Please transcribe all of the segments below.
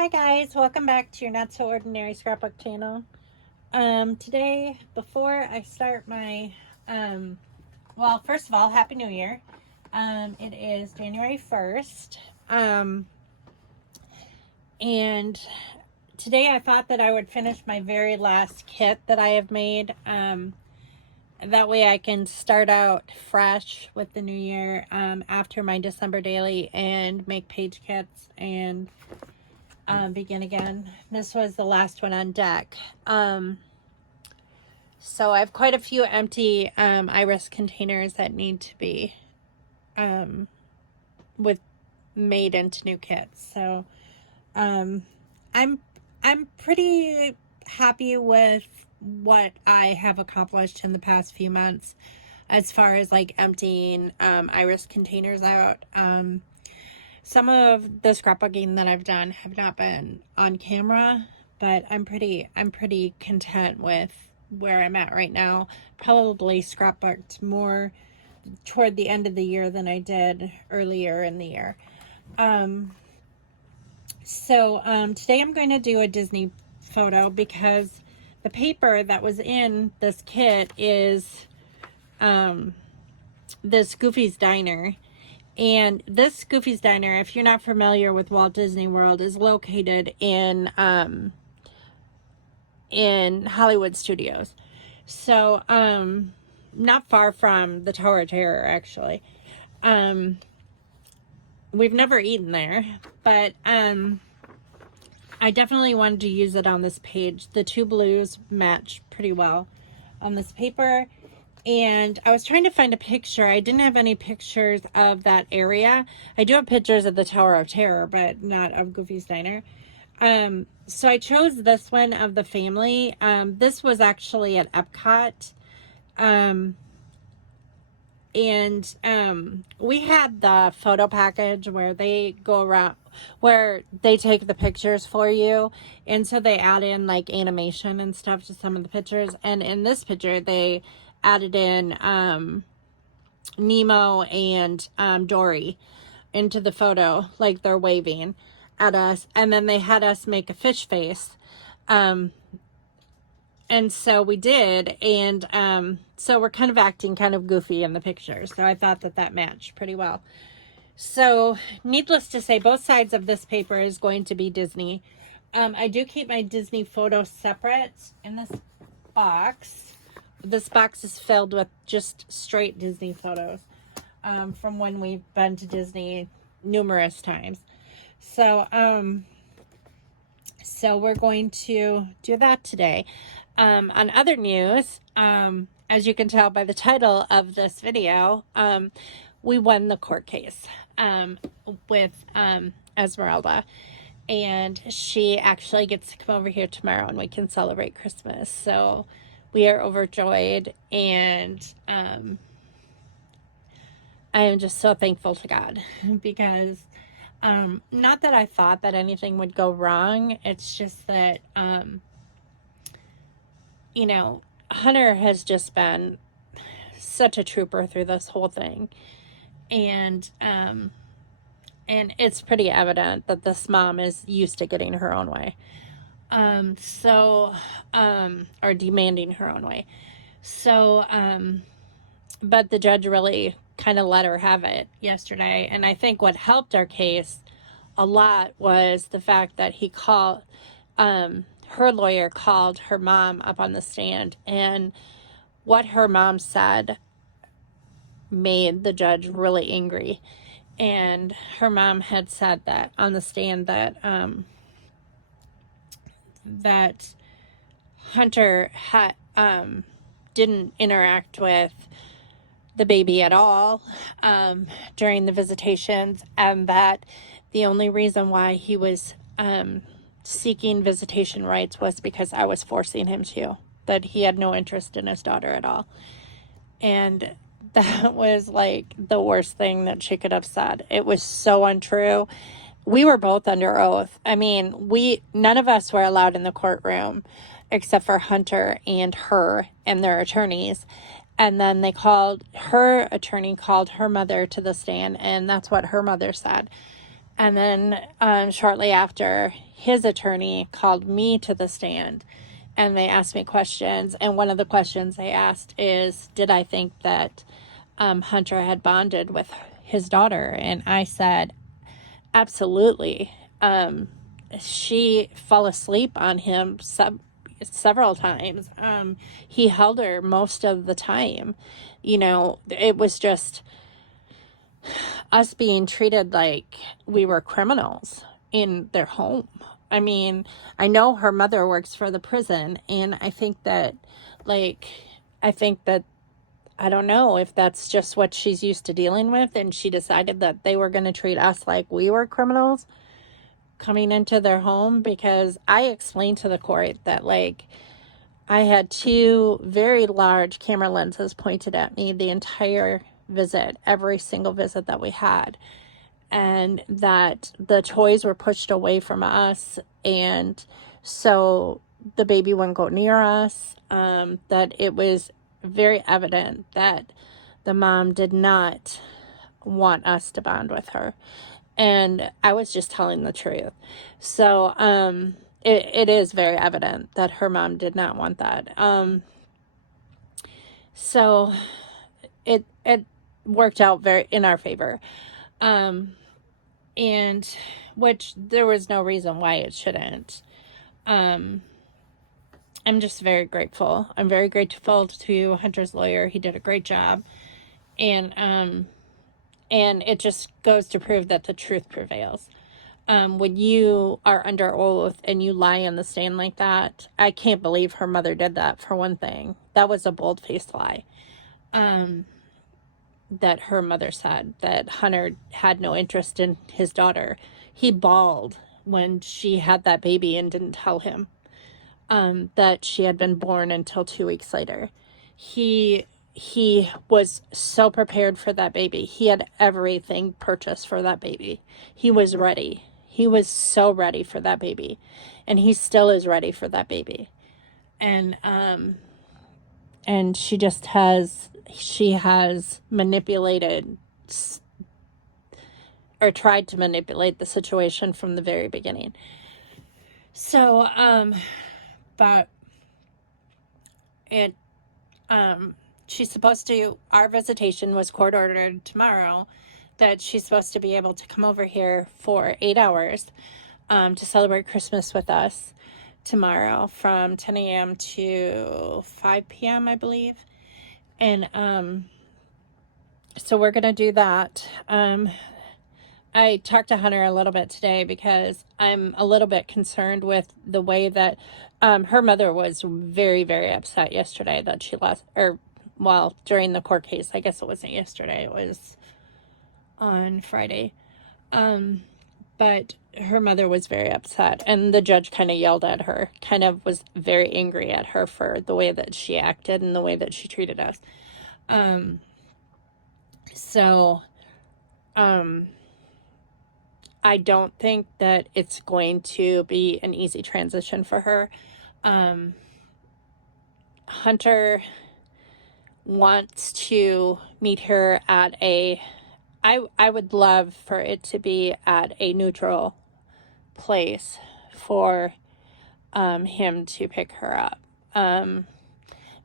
Hi guys, welcome back to your Not So Ordinary Scrapbook channel. Today, before I start my, well, first of all, Happy New Year. It is January 1st. And today I thought that I would finish my very last kit that I have made. That way I can start out fresh with the new year after my December daily and make page kits and begin again. This was the last one on deck. So I have quite a few empty iris containers that need to be made into new kits. So I'm pretty happy with what I have accomplished in the past few months as far as like emptying iris containers out. Some of the scrapbooking that I've done have not been on camera, but I'm pretty content with where I'm at right now. Probably scrapbooked more toward the end of the year than I did earlier in the year. Today I'm going to do a Disney photo because the paper that was in this kit is this Goofy's Diner. And this Goofy's Diner, if you're not familiar with Walt Disney World, is located in Hollywood Studios. So, not far from the Tower of Terror, actually. We've never eaten there, but I definitely wanted to use it on this page. The two blues match pretty well on this paper. And I was trying to find a picture. I didn't have any pictures of that area. I do have pictures of the Tower of Terror, but not of Goofy's Diner. So I chose this one of the family. This was actually at Epcot. We had the photo package where they go around, where they take the pictures for you. And so they add in like animation and stuff to some of the pictures. And in this picture, they added in Nemo and Dory into the photo, like they're waving at us, and then they had us make a fish face, and so we did, and so we're kind of acting kind of goofy in the picture, so I thought that matched pretty well. So needless to say, both sides of this paper is going to be Disney. I do keep my Disney photos separate in this box. This box is filled with just straight Disney photos from when we've been to Disney numerous times. So we're going to do that today. On other news, as you can tell by the title of this video, we won the court case with Esmeralda. And she actually gets to come over here tomorrow and we can celebrate Christmas. So we are overjoyed, and I am just so thankful to God because not that I thought that anything would go wrong. It's just that, you know, Hunter has just been such a trooper through this whole thing. And it's pretty evident that this mom is used to getting her own way. Or demanding her own way. So, but the judge really kind of let her have it yesterday. And I think what helped our case a lot was the fact that he called, her lawyer called her mom up on the stand, and what her mom said made the judge really angry. And her mom had said that on the stand that, that Hunter didn't interact with the baby at all during the visitations, and that the only reason why he was seeking visitation rights was because I was forcing him to, that he had no interest in his daughter at all. And that was like the worst thing that she could have said. It was so untrue. We were both under oath. I mean, none of us were allowed in the courtroom except for Hunter and her and their attorneys. And then her attorney called her mother to the stand, and that's what her mother said. And then shortly after, his attorney called me to the stand, and they asked me questions. And one of the questions they asked is, did I think that Hunter had bonded with his daughter? And I said, absolutely. She fell asleep on him several times. He held her most of the time. It was just us being treated like we were criminals in their home. I mean, I know her mother works for the prison, and I think that, I don't know if that's just what she's used to dealing with, and she decided that they were going to treat us like we were criminals coming into their home, because I explained to the court that, I had 2 very large camera lenses pointed at me the entire visit, every single visit that we had, and that the toys were pushed away from us, and so the baby wouldn't go near us, that it was very evident that the mom did not want us to bond with her, and I was just telling the truth. So it is very evident that her mom did not want that. So it worked out very in our favor. And which there was no reason why it shouldn't. I'm just very grateful. I'm very grateful to Hunter's lawyer. He did a great job. And it just goes to prove that the truth prevails. When you are under oath and you lie on the stand like that, I can't believe her mother did that, for one thing. That was a bold-faced lie. That her mother said that Hunter had no interest in his daughter. He bawled when she had that baby and didn't tell him that she had been born until 2 weeks later. He was so prepared for that baby. He had everything purchased for that baby. He was ready. He was so ready for that baby, and he still is ready for that baby. And she has manipulated or tried to manipulate the situation from the very beginning. So, but she's supposed to, our visitation was court ordered tomorrow, that she's supposed to be able to come over here for 8 hours to celebrate Christmas with us tomorrow from 10 a.m. to 5 p.m., I believe. And so we're going to do that. I talked to Hunter a little bit today because I'm a little bit concerned with the way that her mother was very, very upset yesterday that she lost, during the court case. I guess it wasn't yesterday. It was on Friday. But her mother was very upset, and the judge kind of yelled at her, kind of was very angry at her for the way that she acted and the way that she treated us. I don't think that it's going to be an easy transition for her. Hunter wants to meet her at I would love for it to be at a neutral place for him to pick her up. I'm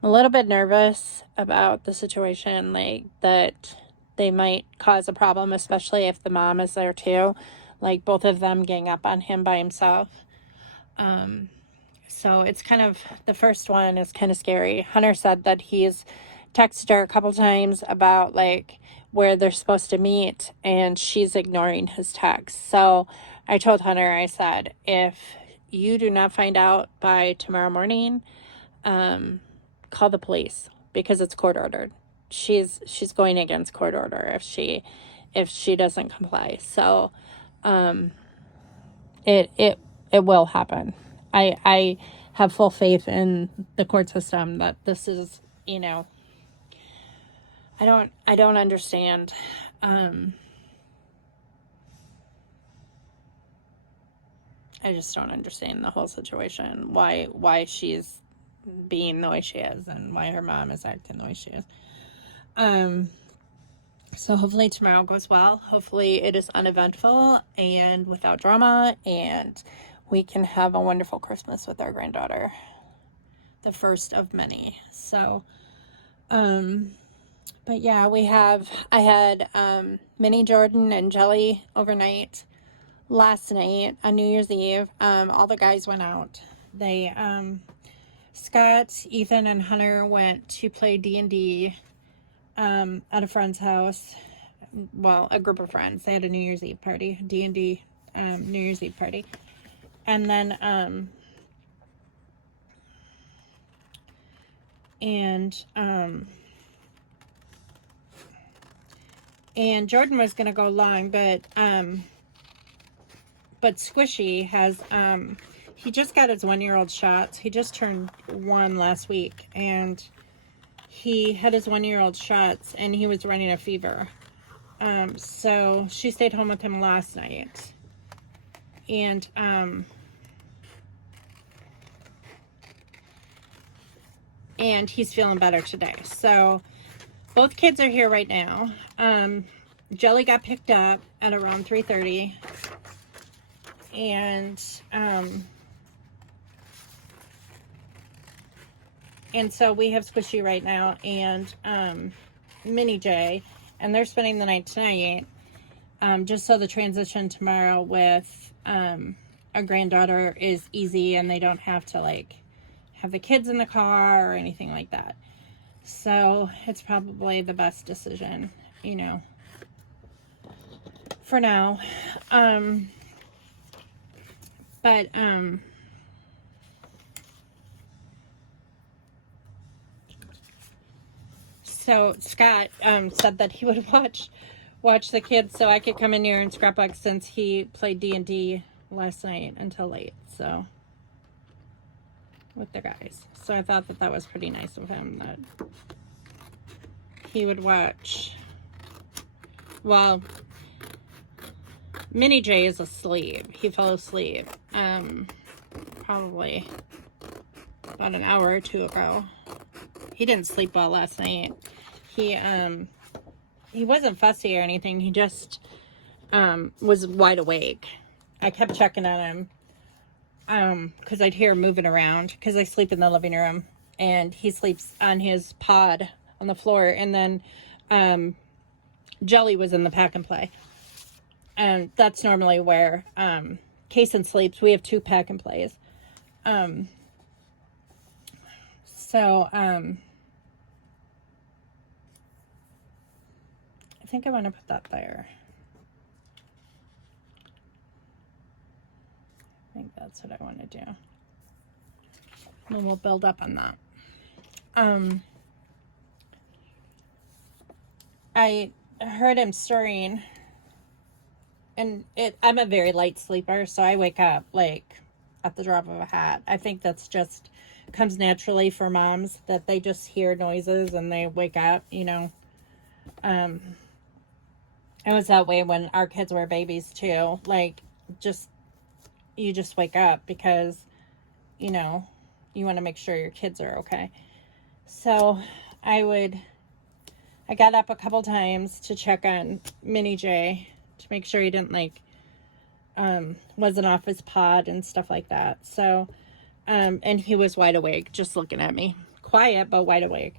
a little bit nervous about the situation, that they might cause a problem, especially if the mom is there too, both of them gang up on him by himself. So it's kind of, the first one is kind of scary. Hunter said that he's texted her a couple times about where they're supposed to meet, and she's ignoring his texts. So I told Hunter, I said, if you do not find out by tomorrow morning, call the police, because it's court ordered. She's going against court order if she doesn't comply. So it will happen. I have full faith in the court system that this is, I don't understand. I just don't understand the whole situation. Why she's being the way she is, and why her mom is acting the way she is. So hopefully tomorrow goes well. Hopefully it is uneventful and without drama, and we can have a wonderful Christmas with our granddaughter. The first of many. So, but yeah, I had Minnie, Jordan, and Jelly overnight last night on New Year's Eve. All the guys went out. They, Scott, Ethan, and Hunter went to play D&D at a friend's house. Well, a group of friends. They had a New Year's Eve party, D&D New Year's Eve party. And then, and Jordan was going to go along, but Squishy has, he just got his 1-year-old shots. He just turned 1 last week, and he had his 1-year-old shots, and he was running a fever. So she stayed home with him last night, and he's feeling better today. So both kids are here right now. Jelly got picked up at around 3:30, and so we have Squishy right now, and Minnie J, and they're spending the night tonight, just so the transition tomorrow with a granddaughter is easy, and they don't have to like have the kids in the car or anything like that. So it's probably the best decision, you know, for now. So Scott said that he would watch the kids so I could come in here and scrapbook, since he played D&D last night until late, so with the guys. So I thought that was pretty nice of him, that he would watch. Well, Minnie J is asleep. He fell asleep probably about an hour or two ago. He didn't sleep well last night. He wasn't fussy or anything. He just was wide awake. I kept checking on him because I'd hear him moving around, because I sleep in the living room, and he sleeps on his pod on the floor. And then Jelly was in the pack and play, and that's normally where Kason sleeps. We have 2 pack and plays. So I think I want to put that there. I think that's what I want to do. And then we'll build up on that. I heard him stirring, and I'm a very light sleeper, so I wake up like at the drop of a hat. I think that's just comes naturally for moms, that they just hear noises and they wake up, you know. It was that way when our kids were babies too. Like, you just wake up because, you know, you want to make sure your kids are okay. So I got up a couple times to check on Minnie J to make sure he didn't wasn't off his pod and stuff like that. So, and he was wide awake, just looking at me. Quiet, but wide awake.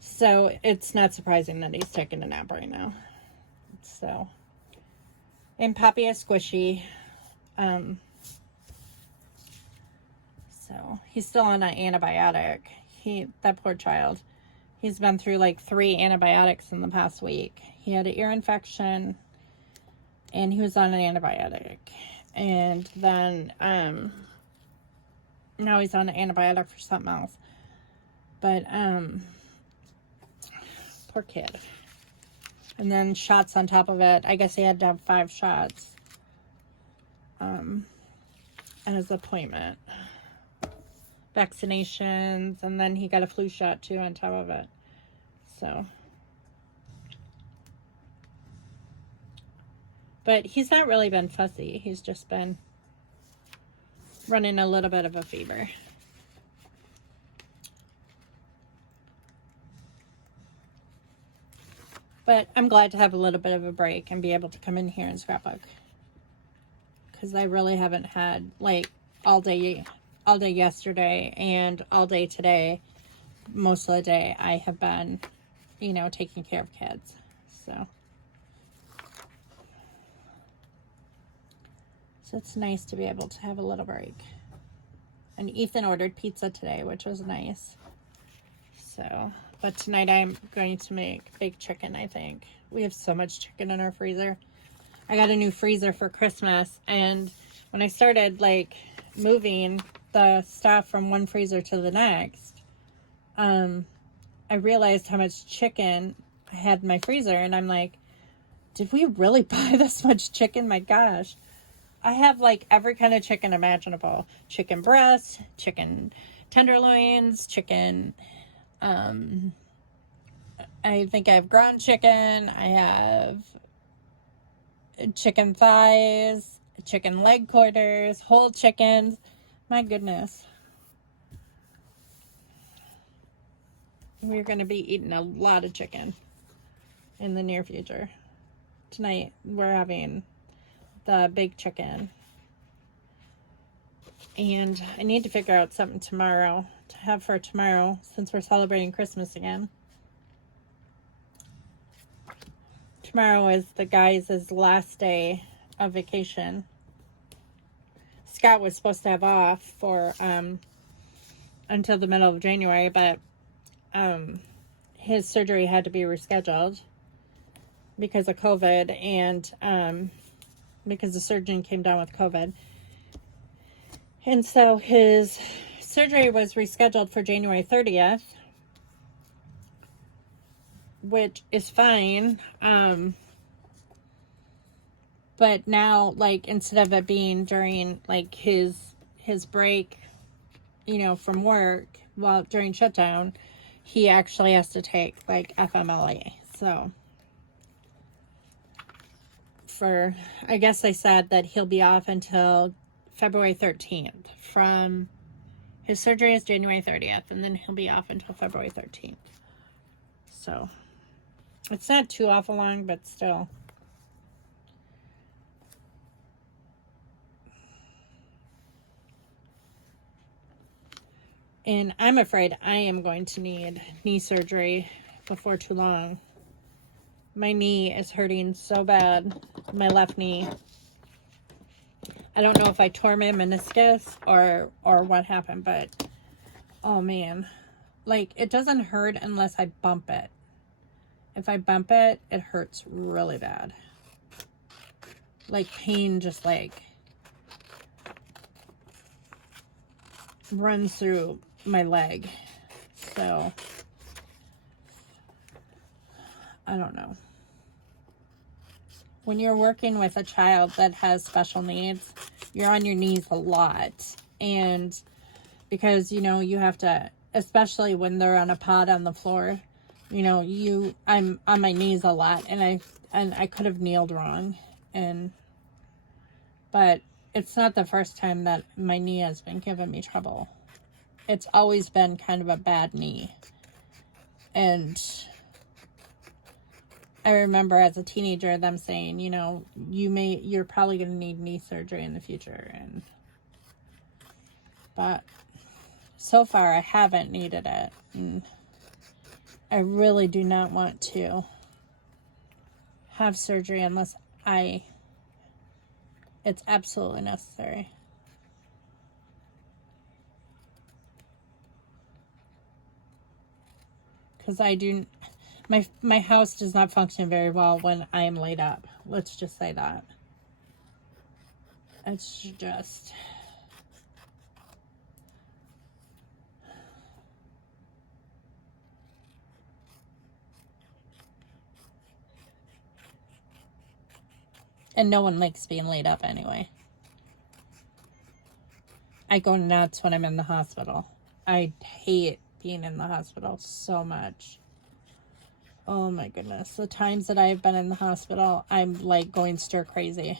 So it's not surprising that he's taking a nap right now. So, and Poppy is Squishy. So he's still on an antibiotic. That poor child. He's been through like 3 antibiotics in the past week. He had an ear infection, and he was on an antibiotic. And then, now he's on an antibiotic for something else. But, poor kid. And then shots on top of it. I guess he had to have 5 shots at his appointment. Vaccinations, and then he got a flu shot too on top of it. So, but he's not really been fussy. He's just been running a little bit of a fever. But I'm glad to have a little bit of a break and be able to come in here and scrapbook. Because I really haven't had, like, all day yesterday and all day today. Most of the day I have been, you know, taking care of kids. So it's nice to be able to have a little break. And Ethan ordered pizza today, which was nice. So, but tonight I'm going to make baked chicken, I think. We have so much chicken in our freezer. I got a new freezer for Christmas, and when I started, like, moving the stuff from one freezer to the next, I realized how much chicken I had in my freezer, and I'm like, did we really buy this much chicken? My gosh. I have, like, every kind of chicken imaginable. Chicken breast, chicken tenderloins, chicken, I think I have ground chicken. I have chicken thighs, chicken leg quarters, whole chickens. My goodness. We're going to be eating a lot of chicken in the near future. Tonight, we're having the baked chicken. And I need to figure out something tomorrow to have for tomorrow, since we're celebrating Christmas again. Tomorrow is the guys' last day of vacation. Scott was supposed to have off for until the middle of January, but his surgery had to be rescheduled because of COVID, and because the surgeon came down with COVID. And so his surgery was rescheduled for January 30th, which is fine. But now, like, instead of it being during, like, his break, you know, from work, well, during shutdown, he actually has to take, like, FMLA. So I guess they said that he'll be off until February 13th. From his surgery is January 30th, and then he'll be off until February 13th. So it's not too awful long, but still. And I'm afraid I am going to need knee surgery before too long. My knee is hurting so bad, my left knee. I don't know if I tore my meniscus or what happened, but oh man. Like, it doesn't hurt unless I bump it. If I bump it, it hurts really bad. Like, pain just, like, runs through my leg. So I don't know. When you're working with a child that has special needs, you're on your knees a lot. And because, you know, you have to, especially when they're on a pod on the floor, you know, I'm on my knees a lot, and I could have kneeled wrong. But it's not the first time that my knee has been giving me trouble. It's always been kind of a bad knee. And I remember as a teenager them saying, you know, you're probably going to need knee surgery in the future. But so far I haven't needed it. And I really do not want to have surgery unless it's absolutely necessary. Because my house does not function very well when I am laid up. Let's just say that. It's just... And no one likes being laid up anyway. I go nuts when I'm in the hospital. I hate being in the hospital so much. Oh my goodness. The times that I've been in the hospital, I'm like going stir crazy.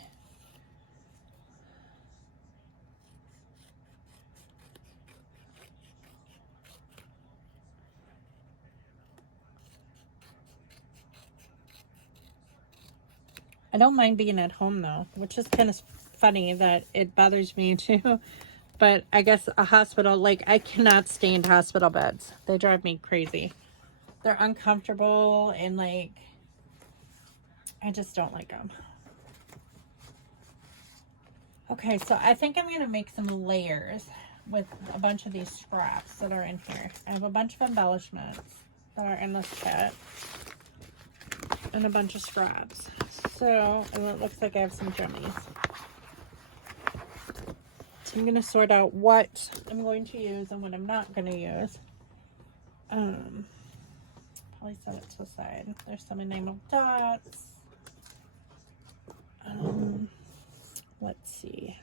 I don't mind being at home though, which is kind of funny that it bothers me too. But I guess a hospital, like, I cannot stand hospital beds. They drive me crazy. They're uncomfortable and, like, I just don't like them. Okay, so I think I'm going to make some layers with a bunch of these scraps that are in here. I have a bunch of embellishments that are in this kit and a bunch of scraps. So, and it looks like I have some jummies. So I'm going to sort out what I'm going to use and what I'm not going to use. Probably set it to the side. There's some enamel dots. Let's see.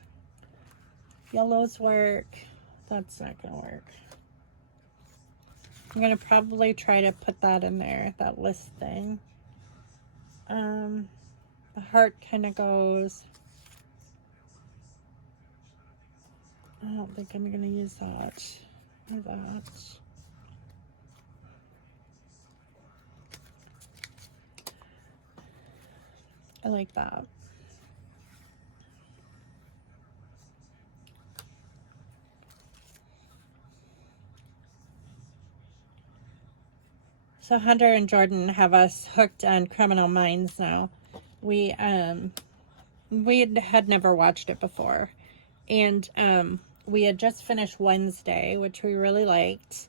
Yellows work. That's not going to work. I'm going to probably try to put that in there, that list thing. The heart kind of goes. I don't think I'm going to use that or that. I like that. So Hunter and Jordan have us hooked on Criminal Minds now. We had never watched it before. And we had just finished Wednesday, which we really liked.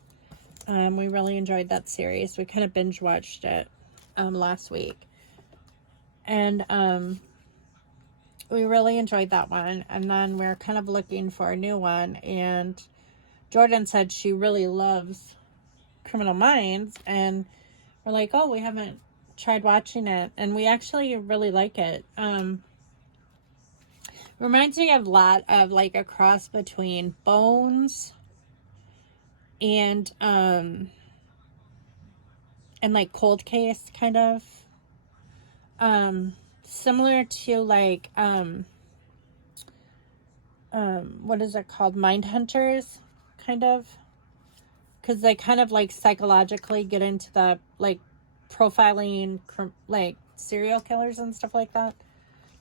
We really enjoyed that series. We kind of binge watched it last week. And we really enjoyed that one. And then we're kind of looking for a new one. And Jordan said she really loves Criminal Minds. And we're like, oh, we haven't tried watching it. And we actually really like it. Reminds me a lot of like a cross between Bones and like Cold Case, kind of. Similar to like what is it called? Mindhunters, kind of. Because they kind of like psychologically get into the like profiling like serial killers and stuff like that.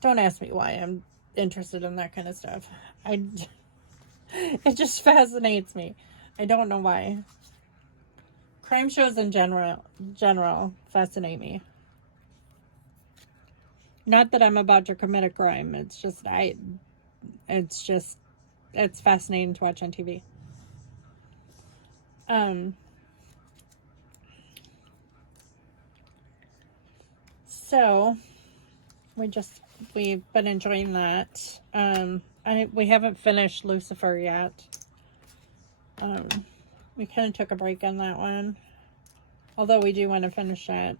Don't ask me why I'm interested in that kind of stuff. It just fascinates me. I don't know why. Crime shows in general fascinate me. Not that I'm about to commit a crime. It's fascinating to watch on TV. So we've been enjoying that. We haven't finished Lucifer yet. We kind of took a break on that one. Although we do want to finish it.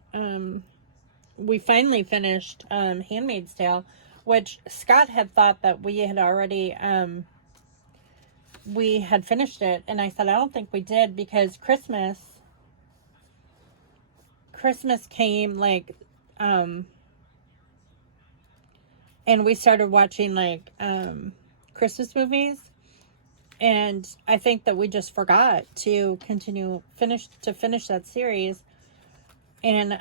We finally finished Handmaid's Tale, which Scott had thought that we had already we had finished it, and I said I don't think we did, because Christmas came like and we started watching like Christmas movies, and I think that we just forgot to finish that series. And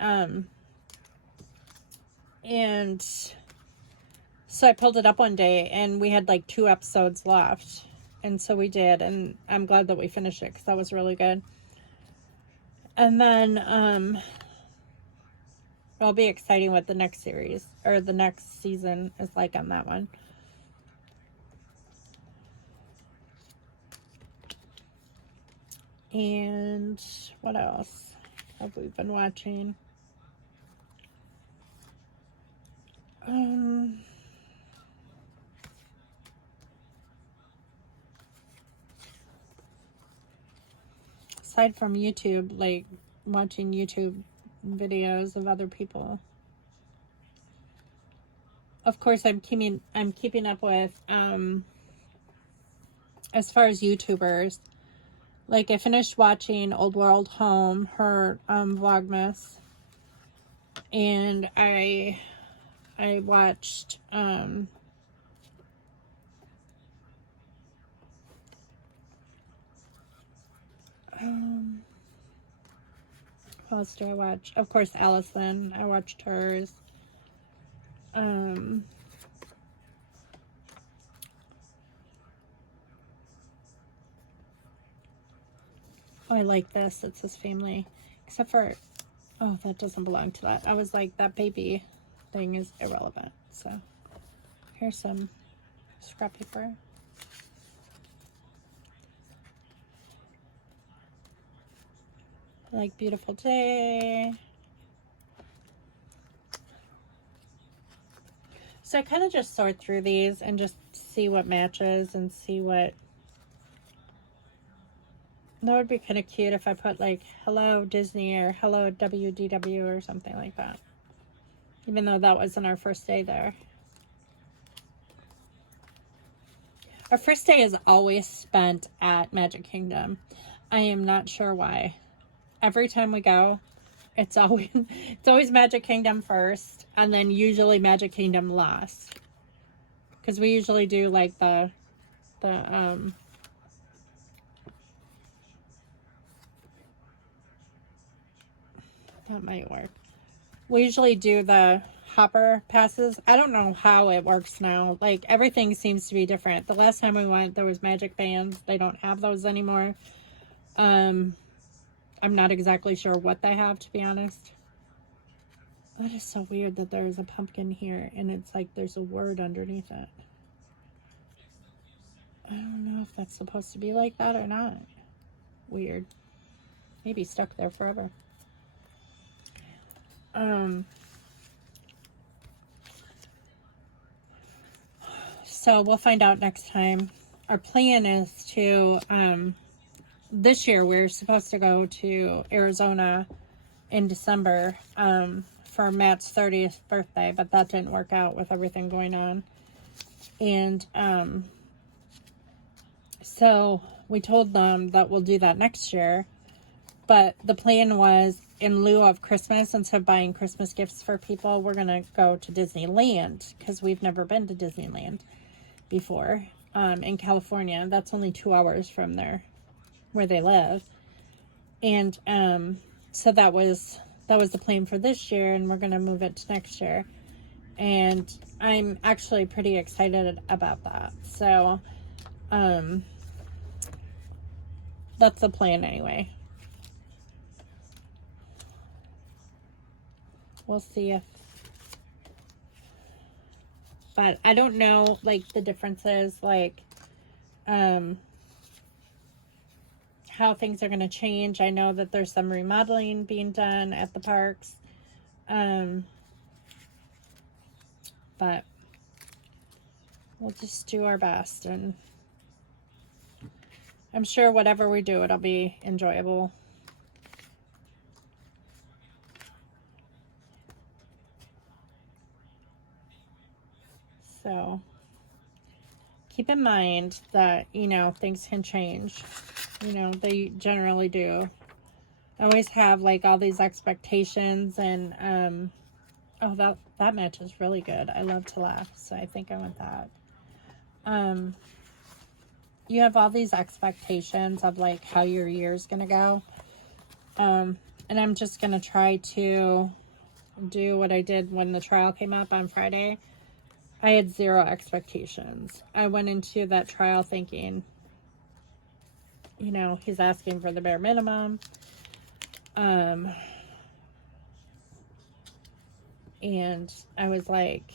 so I pulled it up one day, and we had like 2 episodes left. And so we did, and I'm glad that we finished it, because that was really good. And then it'll be exciting what the next series, or the next season, is like on that one. And what else have we been watching? Aside from YouTube, like watching YouTube videos of other people. Of course, I'm keeping up with as far as YouTubers. Like, I finished watching Old World Home, her Vlogmas, and I watched what else do I watch? Of course, Allison. I watched hers. Oh, I like this. It says family. Except for, oh, that doesn't belong to that. I was like, that baby thing is irrelevant. So, here's some scrap paper. Like, beautiful day. So I kind of just sort through these and just see what matches and see what... That would be kind of cute if I put like hello Disney or hello WDW or something like that. Even though that wasn't our first day there. Our first day is always spent at Magic Kingdom. I am not sure why. Every time we go, it's always Magic Kingdom first, and then usually Magic Kingdom last. Because we usually do like the that might work. We usually do the hopper passes. I don't know how it works now. Like, everything seems to be different. The last time we went, there was magic bands. They don't have those anymore. I'm not exactly sure what they have, to be honest. That is so weird that there's a pumpkin here and it's like there's a word underneath it. I don't know if that's supposed to be like that or not. Weird. Maybe stuck there forever. So we'll find out next time. Our plan is to, this year we're supposed to go to Arizona in December for Matt's 30th birthday, but that didn't work out with everything going on. And so we told them that we'll do that next year. But the plan was, in lieu of Christmas, instead of buying Christmas gifts for people, we're going to go to Disneyland, because we've never been to Disneyland before in California. That's only 2 hours from there, where they live. And so that was the plan for this year, and we're going to move it to next year. And I'm actually pretty excited about that. So that's the plan anyway. We'll see if, but I don't know, like, the differences, like, how things are going to change. I know that there's some remodeling being done at the parks. But we'll just do our best, and I'm sure whatever we do, it'll be enjoyable. So keep in mind that, you know, things can change. You know, they generally do. I always have like all these expectations, and oh, that match is really good. I love to laugh, so I think I want that. You have all these expectations of like how your year's gonna go, and I'm just gonna try to do what I did when the trial came up on Friday. I had zero expectations. I went into that trial thinking, you know, he's asking for the bare minimum. And I was like,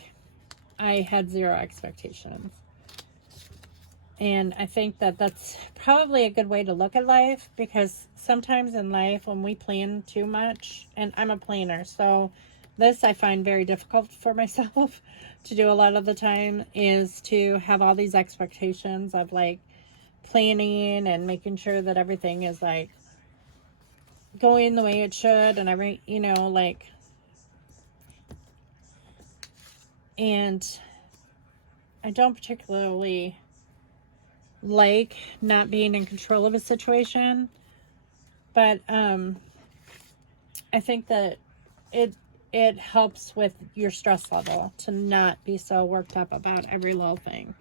I had zero expectations. And I think that that's probably a good way to look at life, because sometimes in life when we plan too much, and I'm a planner, so this I find very difficult for myself to do a lot of the time, is to have all these expectations of like planning and making sure that everything is like going the way it should, and every, you know, like, and I don't particularly like not being in control of a situation, but I think that it helps with your stress level to not be so worked up about every little thing,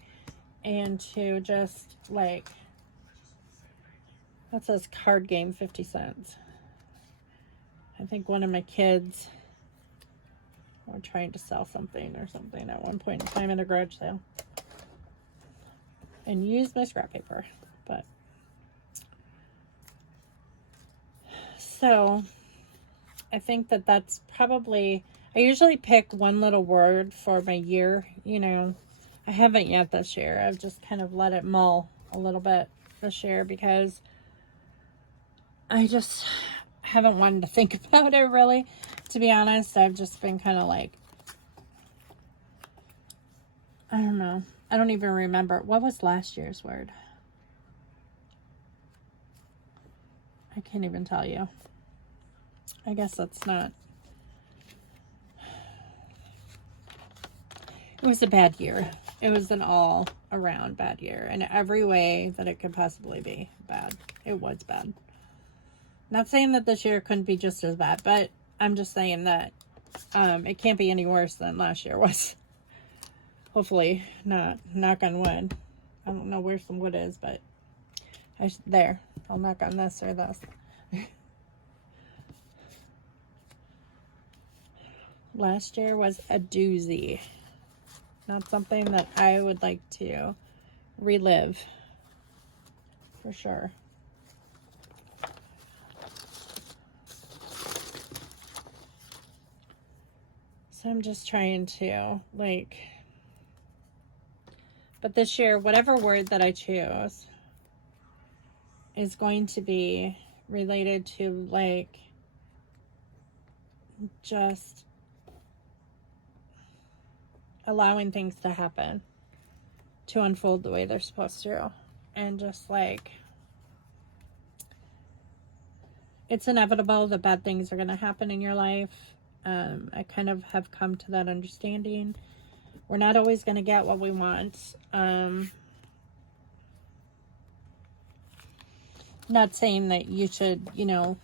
and to just like, that says card game 50 cents. I think one of my kids or trying to sell something or something at one point in time at a garage sale. And use my scrap paper. But so I think that that's probably, I usually pick one little word for my year. You know, I haven't yet this year. I've just kind of let it mull a little bit this year because I just haven't wanted to think about it really. To be honest, I've just been kind of like, I don't know. I don't even remember. What was last year's word? I can't even tell you. I guess that's not. It was a bad year. It was an all around bad year in every way that it could possibly be bad. It was bad. Not saying that this year couldn't be just as bad, but I'm just saying that it can't be any worse than last year was. Hopefully not. Knock on wood. I don't know where some wood is, but there. I'll knock on this or this. Last year was a doozy. Not something that I would like to relive. For sure. So I'm just trying to, like, but this year, whatever word that I choose is going to be related to, like, just allowing things to happen, to unfold the way they're supposed to. And just, like, it's inevitable that bad things are going to happen in your life. I kind of have come to that understanding. We're not always going to get what we want. Not saying that you should, you know,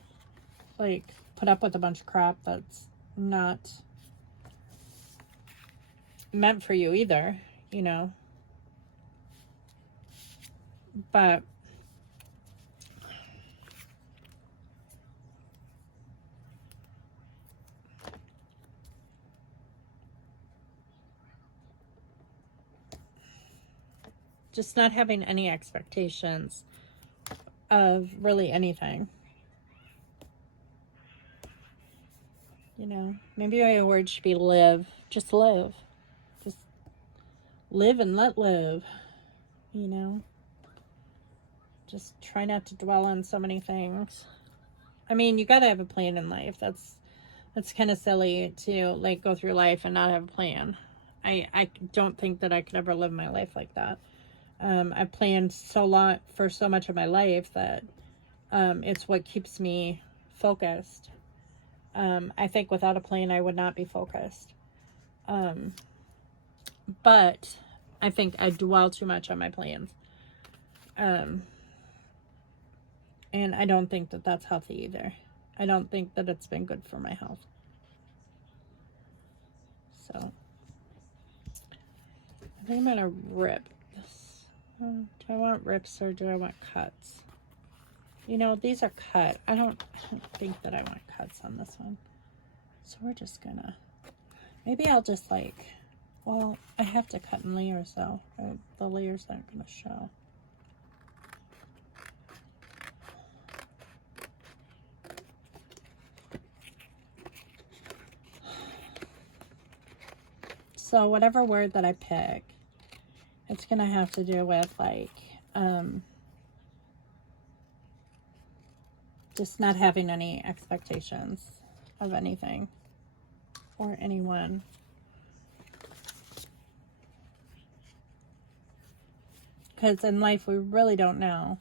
like, put up with a bunch of crap that's not meant for you either, you know. But just not having any expectations of really anything. You know, maybe my word should be live. Just live. Just live and let live. You know? Just try not to dwell on so many things. I mean, you gotta have a plan in life. That's kind of silly to, like, go through life and not have a plan. I don't think that I could ever live my life like that. I planned for so much of my life that it's what keeps me focused. I think without a plan, I would not be focused. But I think I dwell too much on my plans. And I don't think that that's healthy either. I don't think that it's been good for my health. So I think I'm going to rip this. Do I want rips or do I want cuts? You know, these are cut. I don't think that I want cuts on this one. So we're just gonna, maybe I'll just, like, well, I have to cut in layers though. The layers aren't gonna show. So whatever word that I pick, it's gonna have to do with, like, just not having any expectations of anything or anyone. Because in life, we really don't know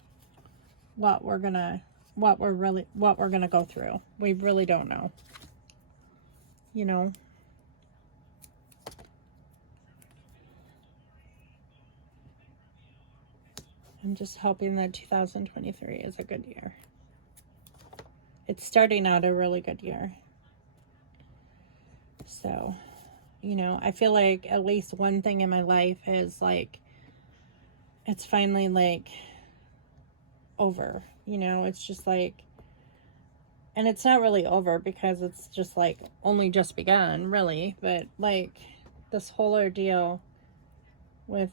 what we're gonna go through. We really don't know. You know? I'm just hoping that 2023 is a good year. It's starting out a really good year. So, you know, I feel like at least one thing in my life is, like, it's finally, like, over. You know, it's just like, and it's not really over because it's just like only just begun, really. But like this whole ordeal with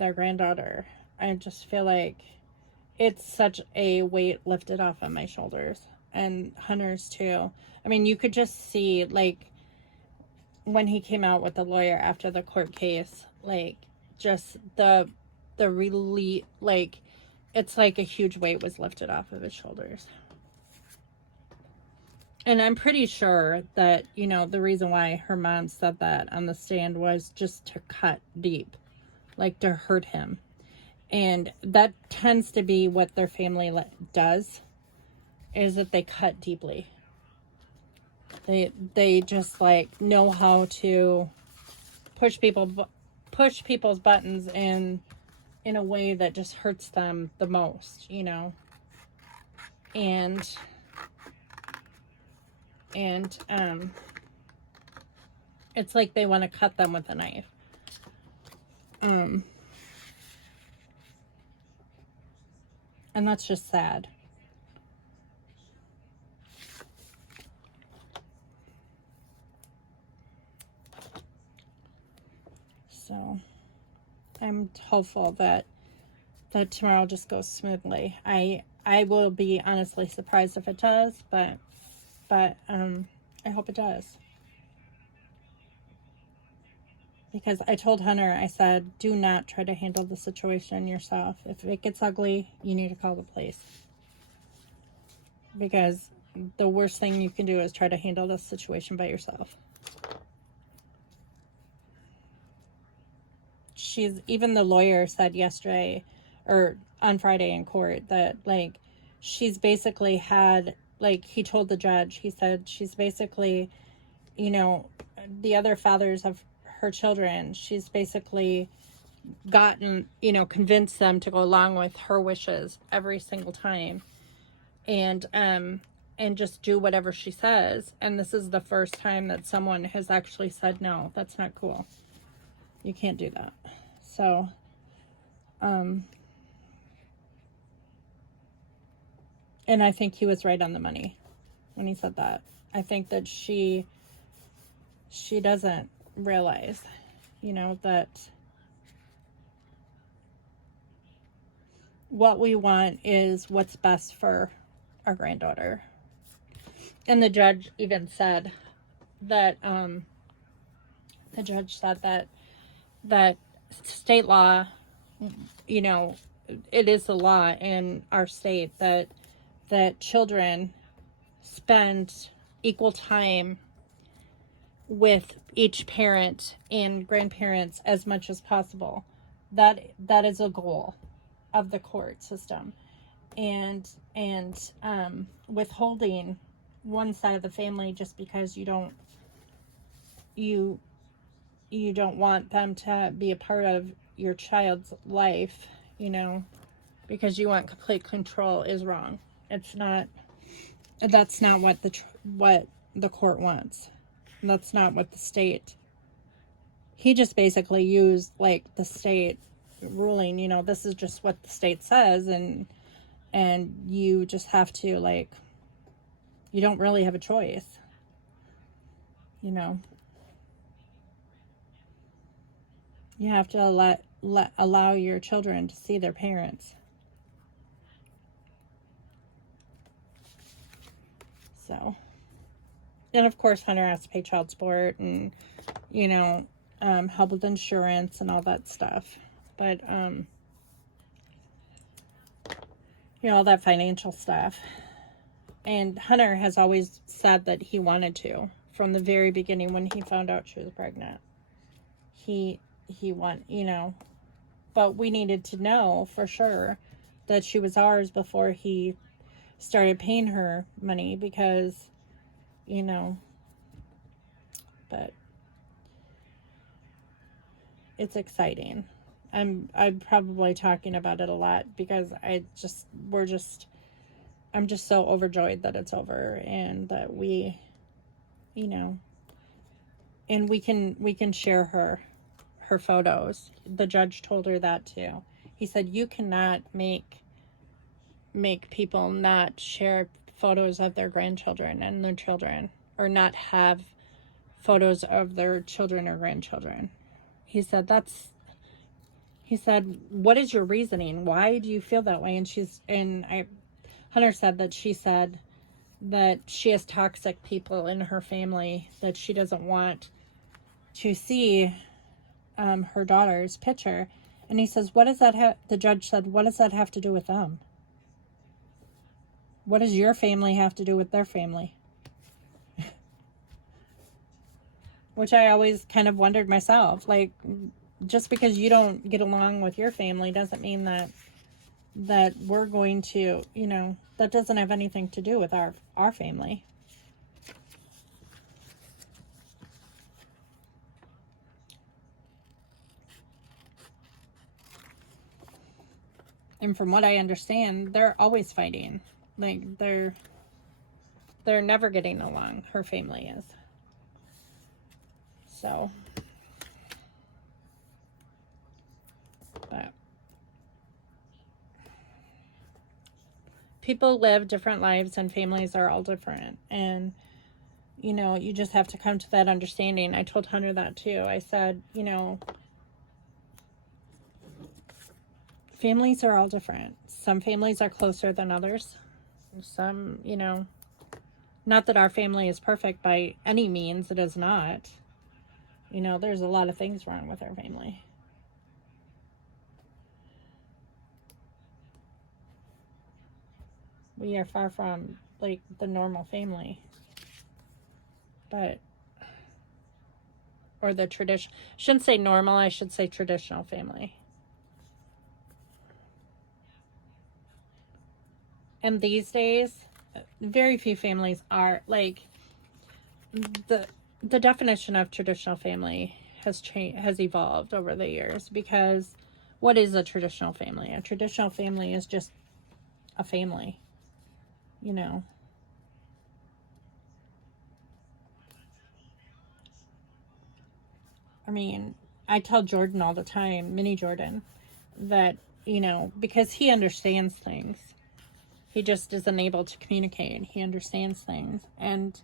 our granddaughter, I just feel like it's such a weight lifted off of my shoulders, and Hunter's too. I mean, you could just see, like, when he came out with the lawyer after the court case, like, just the relief, like, it's like a huge weight was lifted off of his shoulders. And I'm pretty sure that, you know, the reason why her mom said that on the stand was just to cut deep, like to hurt him. And that tends to be what their family does, is that they cut deeply. They just like know how to push people's buttons in a way that just hurts them the most, you know. And it's like they want to cut them with a knife. And that's just sad. So I'm hopeful that tomorrow just goes smoothly. I will be honestly surprised if it does, but I hope it does. Because I told Hunter, I said, do not try to handle the situation yourself. If it gets ugly, you need to call the police. Because the worst thing you can do is try to handle this situation by yourself. Even the lawyer said yesterday, or on Friday in court, that, like, she's basically had, like, he told the judge, he said she's basically, you know, the other fathers of her children, she's basically gotten, you know, convinced them to go along with her wishes every single time, and just do whatever she says. And this is the first time that someone has actually said, no, that's not cool, you can't do that. So and I think he was right on the money when he said that. I think that she doesn't realize, you know, that what we want is what's best for our granddaughter. And the judge even said that, that state law, you know, it is the law in our state that children spend equal time with each parent and grandparents as much as possible. That is a goal of the court system. And withholding one side of the family just because you don't want them to be a part of your child's life, you know, because you want complete control, is wrong. That's not what the court wants. That's not what the state. He just basically used, like, the state ruling, you know, this is just what the state says, and you just have to, like, you don't really have a choice, you know. You have to allow your children to see their parents. So, and of course Hunter has to pay child support and, you know, help with insurance and all that stuff. But, you know, all that financial stuff. And Hunter has always said that he wanted to, from the very beginning when he found out she was pregnant. He you know, but we needed to know for sure that she was ours before he started paying her money, because, you know, but it's exciting. I'm probably talking about it a lot because I'm just so overjoyed that it's over, and that we, you know, and we can share her photos. The judge told her that too. He said, you cannot make people not share photos of their grandchildren and their children, or not have photos of their children or grandchildren. He said, what is your reasoning? Why do you feel that way? And Hunter said that she said that she has toxic people in her family that she doesn't want to see her daughter's picture. And he says, what does that have, the judge said, what does that have to do with them? What does your family have to do with their family? Which I always kind of wondered myself. Like, just because you don't get along with your family doesn't mean that we're going to, you know, that doesn't have anything to do with our family. And from what I understand, they're always fighting. Like, they're never getting along. Her family is. So, but people live different lives and families are all different. And, you know, you just have to come to that understanding. I told Hunter that too. I said, you know, families are all different. Some families are closer than others. Some, you know, not that our family is perfect by any means. It is not. You know, there's a lot of things wrong with our family. We are far from, like, the normal family. But, or the tradition, shouldn't say normal, I should say traditional family. And these days, very few families are, like, the definition of traditional family has evolved over the years, because what is a traditional family? A traditional family is just a family, you know. I mean, I tell Jordan all the time, mini Jordan, that, you know, because he understands things. He just isn't able to communicate. He understands things. And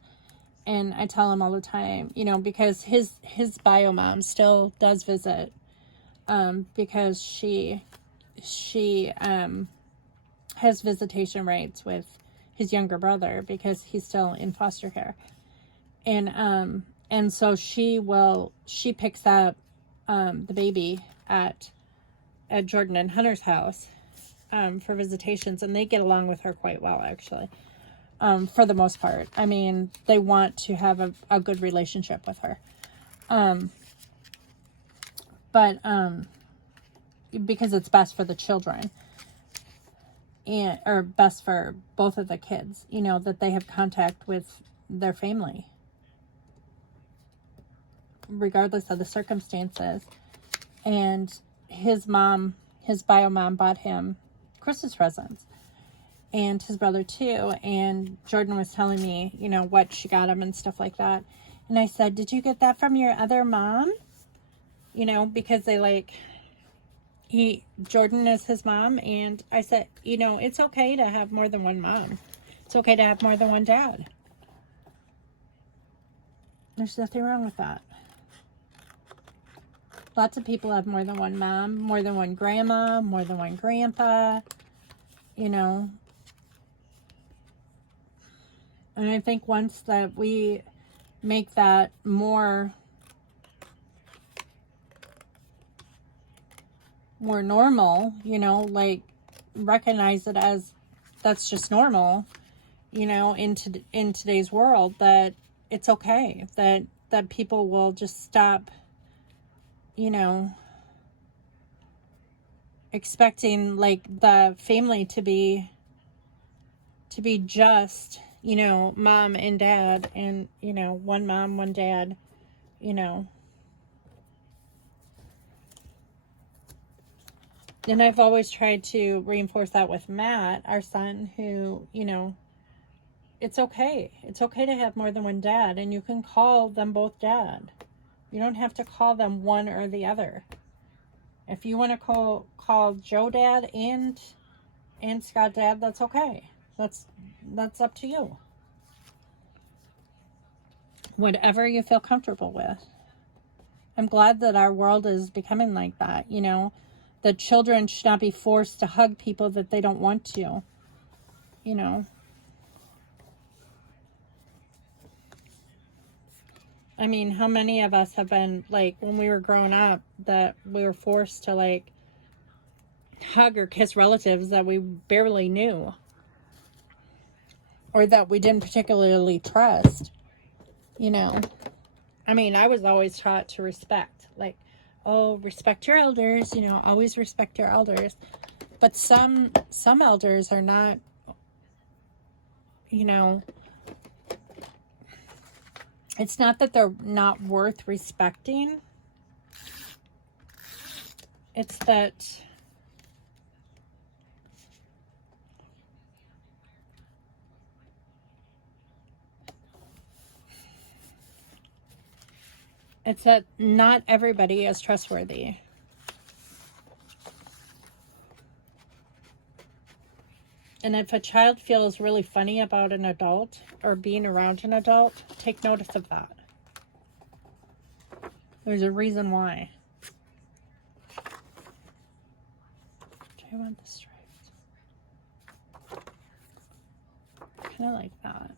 I tell him all the time, you know, because his bio mom still does visit, because she has visitation rights with his younger brother because he's still in foster care. And so she picks up the baby at Jordan and Hunter's house for visitations, and they get along with her quite well, actually. For the most part. I mean, they want to have a good relationship with her. But because it's best for the children, or best for both of the kids, you know, that they have contact with their family, regardless of the circumstances. And his bio mom bought him Christmas presents. And his brother too. And Jordan was telling me, you know, what she got him and stuff like that. And I said, did you get that from your other mom? You know, because Jordan is his mom. And I said, you know, it's okay to have more than one mom. It's okay to have more than one dad. There's nothing wrong with that. Lots of people have more than one mom, more than one grandma, more than one grandpa, you know. And I think once that we make that more normal, you know, like recognize it as that's just normal, you know, in today's world, that it's okay, that people will just stop, you know, expecting like the family to be just, you know, mom and dad, and, you know, one mom, one dad, you know. And I've always tried to reinforce that with Matt, our son, who, you know, it's okay. It's okay to have more than one dad, and you can call them both dad. You don't have to call them one or the other. If you want to call Joe dad and Scott dad, that's okay. That's that's up to you. Whatever you feel comfortable with. I'm glad that our world is becoming like that, you know, that children should not be forced to hug people that they don't want to, you know. I mean, how many of us have been, like, when we were growing up, that we were forced to, like, hug or kiss relatives that we barely knew, or that we didn't particularly trust, you know. I mean, I was always taught to respect, like, oh, respect your elders, you know, always respect your elders. But some elders are not, you know, it's not that they're not worth respecting. It's that not everybody is trustworthy. And if a child feels really funny about an adult or being around an adult, take notice of that. There's a reason why. Do I want the stripes? Kind of like that.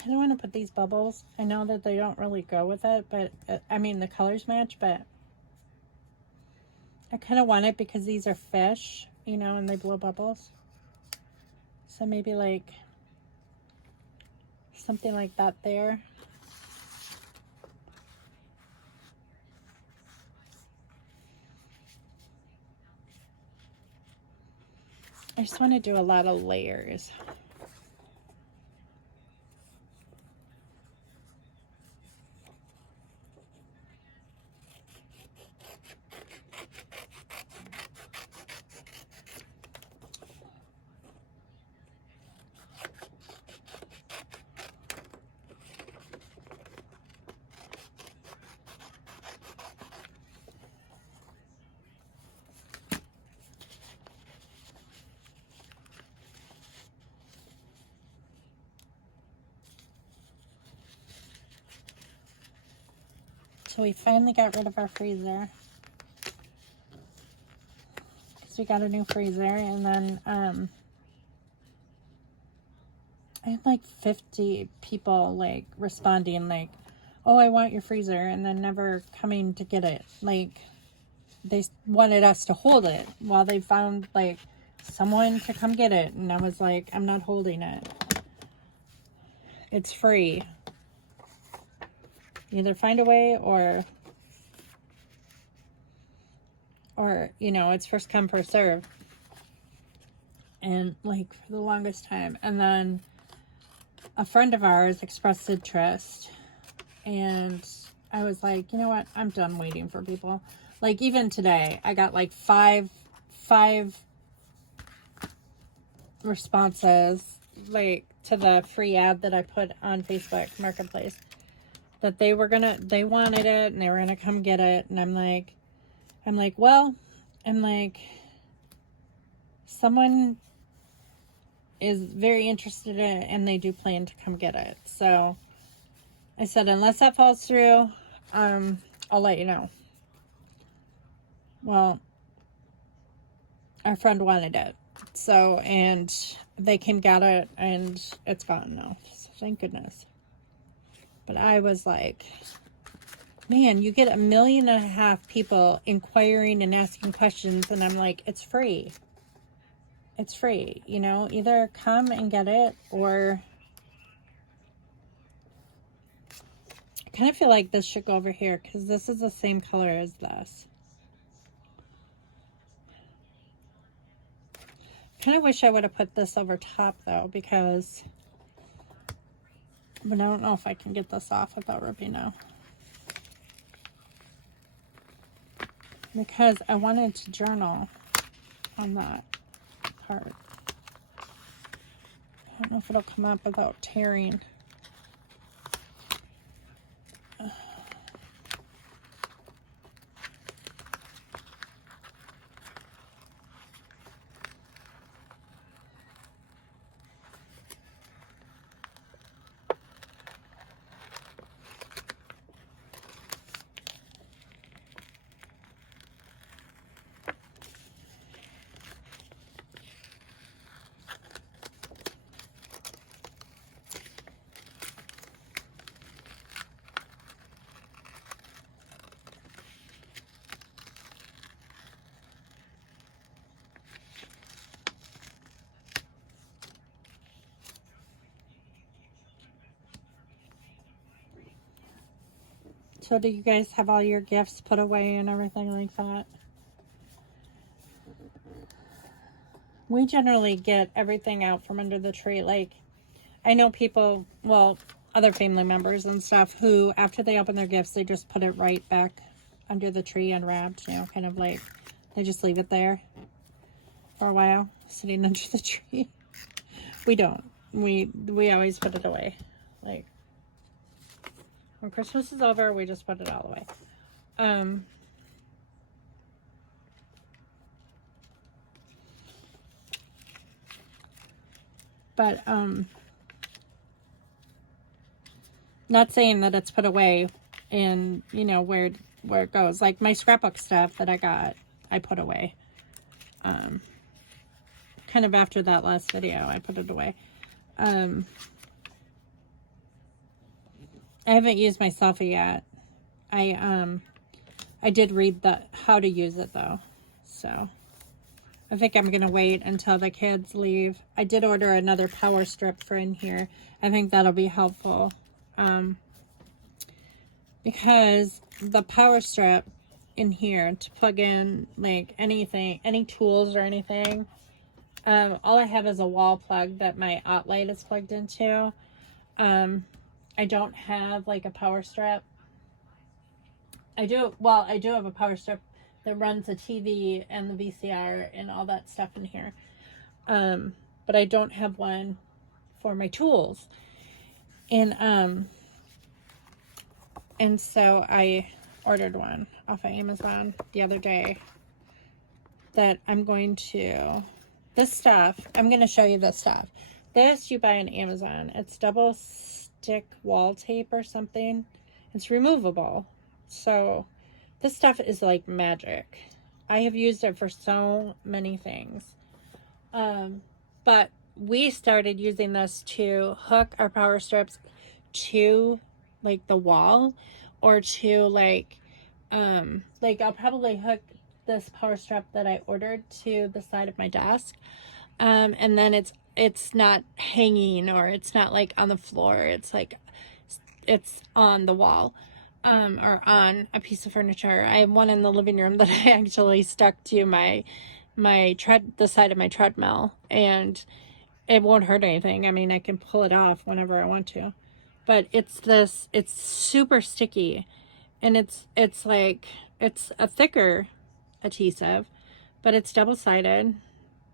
I don't want to put these bubbles. I know that they don't really go with it, but I mean, the colors match, but I kind of want it because these are fish, you know, and they blow bubbles. So maybe like something like that there. I just want to do a lot of layers. So we finally got rid of our freezer. Because we got a new freezer. And then I had like 50 people like responding like, oh, I want your freezer. And then never coming to get it. Like they wanted us to hold it while they found like someone to come get it. And I was like, I'm not holding it. It's free. Either find a way or, you know, it's first come, first serve. And like for the longest time. And then a friend of ours expressed interest. And I was like, you know what? I'm done waiting for people. Like even today, I got like five responses like to the free ad that I put on Facebook Marketplace. That they wanted it and they were gonna come get it. And I'm like, someone is very interested in it and they do plan to come get it. So I said, unless that falls through, I'll let you know. Well, our friend wanted it. So, and they came get it and it's gone now. So thank goodness. But I was like, man, you get 1.5 million people inquiring and asking questions, and I'm like, it's free. It's free, you know, either come and get it, or I kind of feel like this should go over here because this is the same color as this. Kind of wish I would have put this over top though, because, but I don't know if I can get this off without ripping out. Because I wanted to journal on that part. I don't know if it'll come up without tearing. So do you guys have all your gifts put away and everything like that? We generally get everything out from under the tree. Like, I know people, well, other family members and stuff, who after they open their gifts, they just put it right back under the tree unwrapped, you know, kind of like they just leave it there for a while, sitting under the tree. We don't. We always put it away. Like, when Christmas is over, we just put it all away. But not saying that it's put away in, you know, where it goes. Like my scrapbook stuff that I got, I put away. Kind of after that last video, I put it away. I haven't used my selfie yet. I did read how to use it though, so I think I'm gonna wait until the kids leave. I did order another power strip for in here. I think that'll be helpful, because the power strip in here to plug in like anything, any tools or anything. All I have is a wall plug that my light is plugged into. I don't have like a power strip. I do have a power strip that runs the TV and the VCR and all that stuff in here. But I don't have one for my tools. And so I ordered one off of Amazon the other day that I'm going to, this stuff, I'm going to show you this stuff. This you buy on Amazon. It's double stick wall tape or something. It's removable. So this stuff is like magic. I have used it for so many things. But we started using this to hook our power strips to like the wall, or to like I'll probably hook this power strip that I ordered to the side of my desk. And then it's not hanging, or it's not like on the floor. It's like, it's on the wall, or on a piece of furniture. I have one in the living room that I actually stuck to the side of my treadmill, and it won't hurt anything. I mean, I can pull it off whenever I want to, but it's super sticky, and it's a thicker adhesive, but it's double-sided.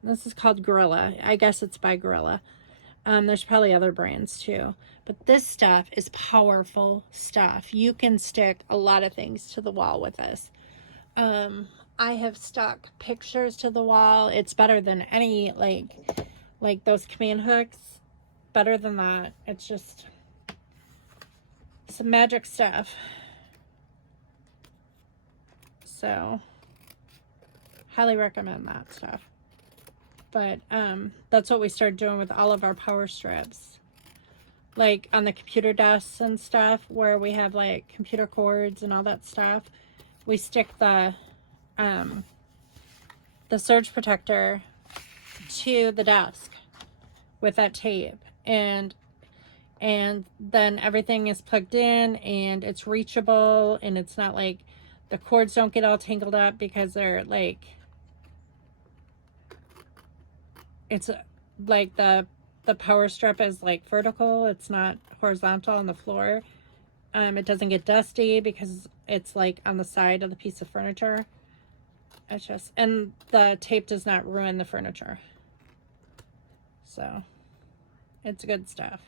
This is called Gorilla. I guess it's by Gorilla. There's probably other brands too, but this stuff is powerful stuff. You can stick a lot of things to the wall with this. I have stuck pictures to the wall. It's better than any, like those command hooks. Better than that. It's just some magic stuff. So, highly recommend that stuff. But that's what we started doing with all of our power strips. like on the computer desks and stuff where we have like computer cords and all that stuff, we stick the surge protector to the desk with that tape, and then everything is plugged in and it's reachable, and it's not like the cords don't get all tangled up because they're like, it's like the power strip is like vertical, it's not horizontal on the floor. It doesn't get dusty because it's like on the side of the piece of furniture. It's just, and the tape does not ruin the furniture. So it's good stuff.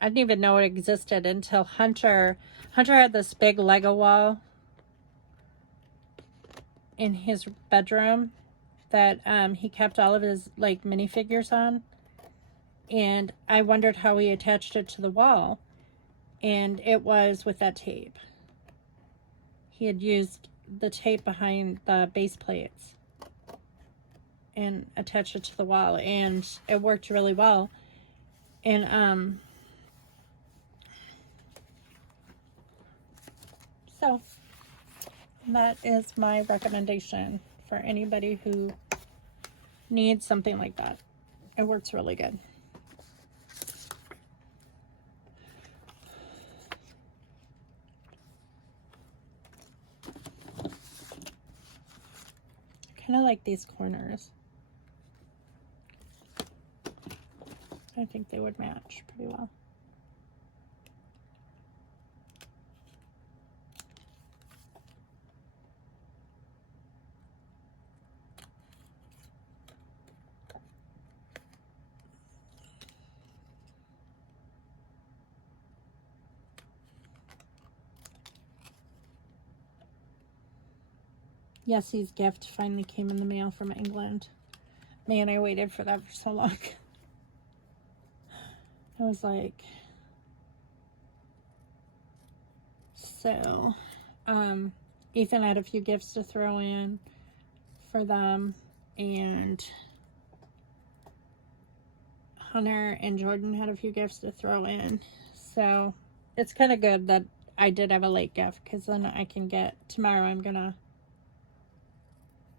I didn't even know it existed until Hunter had this big Lego wall in his bedroom that he kept all of his like minifigures on, and I wondered how he attached it to the wall, and it was with that tape. He had used the tape behind the base plates and attached it to the wall, and it worked really well. And so that is my recommendation for anybody who needs something like that. It works really good. I kind of like these corners. I think they would match pretty well. Yessie's gift finally came in the mail from England. Man, I waited for that for so long. I was like, so, Ethan had a few gifts to throw in for them, and Hunter and Jordan had a few gifts to throw in. So it's kind of good that I did have a late gift, because then I can get, tomorrow I'm gonna,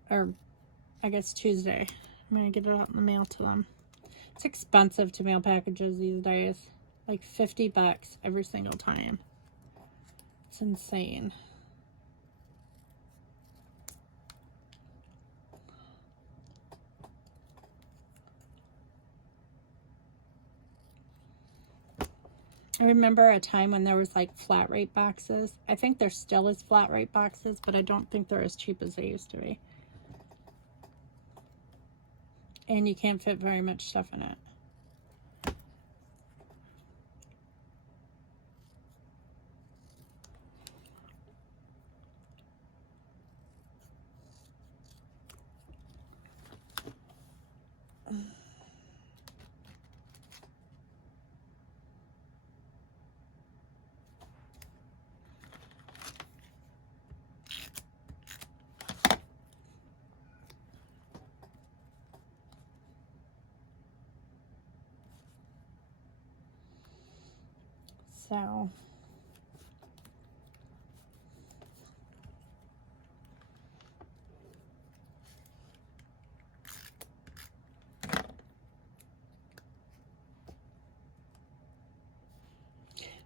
or I guess Tuesday, I'm gonna get it out in the mail to them. It's expensive to mail packages these days, like $50 every single time. It's insane. I remember a time when there was like flat rate boxes. I think there still is flat rate boxes, but I don't think they're as cheap as they used to be. And you can't fit very much stuff in it. So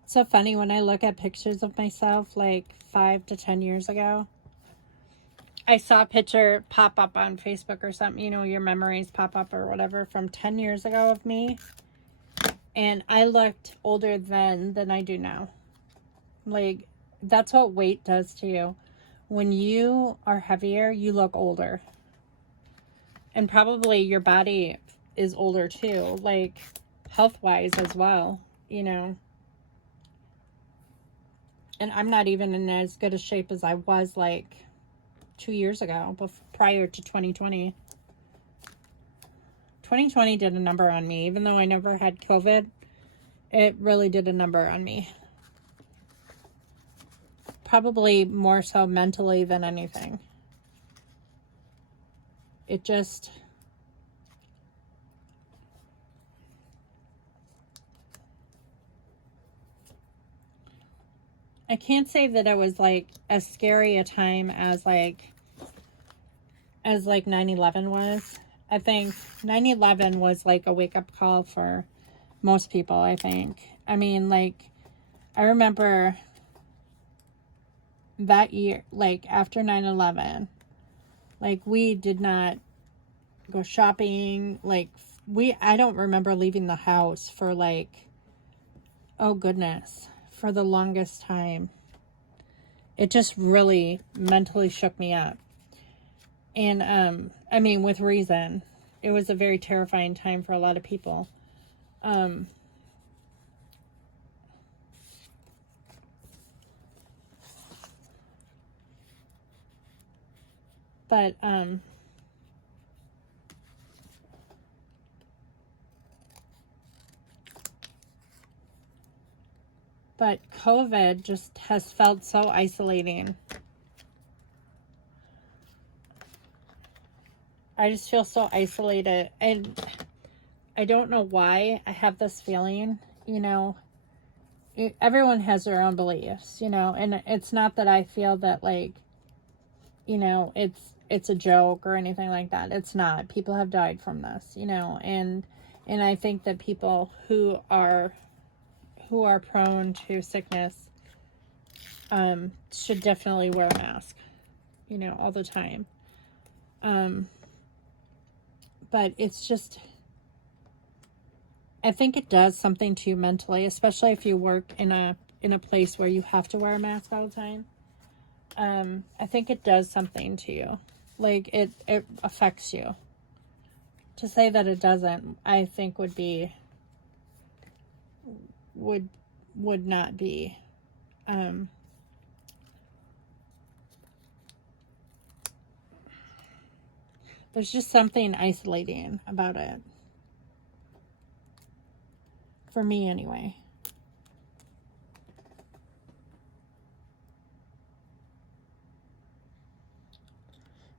it's so funny when I look at pictures of myself like 5 to 10 years ago. I saw a picture pop up on Facebook or something, you know, your memories pop up or whatever from 10 years ago of me. And I looked older then than I do now. Like, that's what weight does to you. When you are heavier, you look older. And probably your body is older too, like health-wise as well, you know. And I'm not even in as good a shape as I was like 2 years ago, prior to 2020. 2020 did a number on me. Even though I never had COVID, it really did a number on me. Probably more so mentally than anything. It just, I can't say that it was like as scary a time as like 9/11 was. I think 9/11 was like a wake-up call for most people, I think. I mean, like, I remember that year, like, after 9/11, like, we did not go shopping. Like, I don't remember leaving the house for, like, oh, goodness, for the longest time. It just really mentally shook me up. And, I mean, with reason. It was a very terrifying time for a lot of people. But COVID just has felt so isolating. I just feel so isolated, and I don't know why I have this feeling, you know. Everyone has their own beliefs, you know, and it's not that I feel that, like, you know, it's a joke or anything like that. It's not. People have died from this, you know, and I think that people who are prone to sickness should definitely wear a mask, you know, all the time. But it's just, I think it does something to you mentally, especially if you work in a place where you have to wear a mask all the time. I think it does something to you. Like, it affects you. To say that it doesn't, I think would not be. There's just something isolating about it. For me, anyway.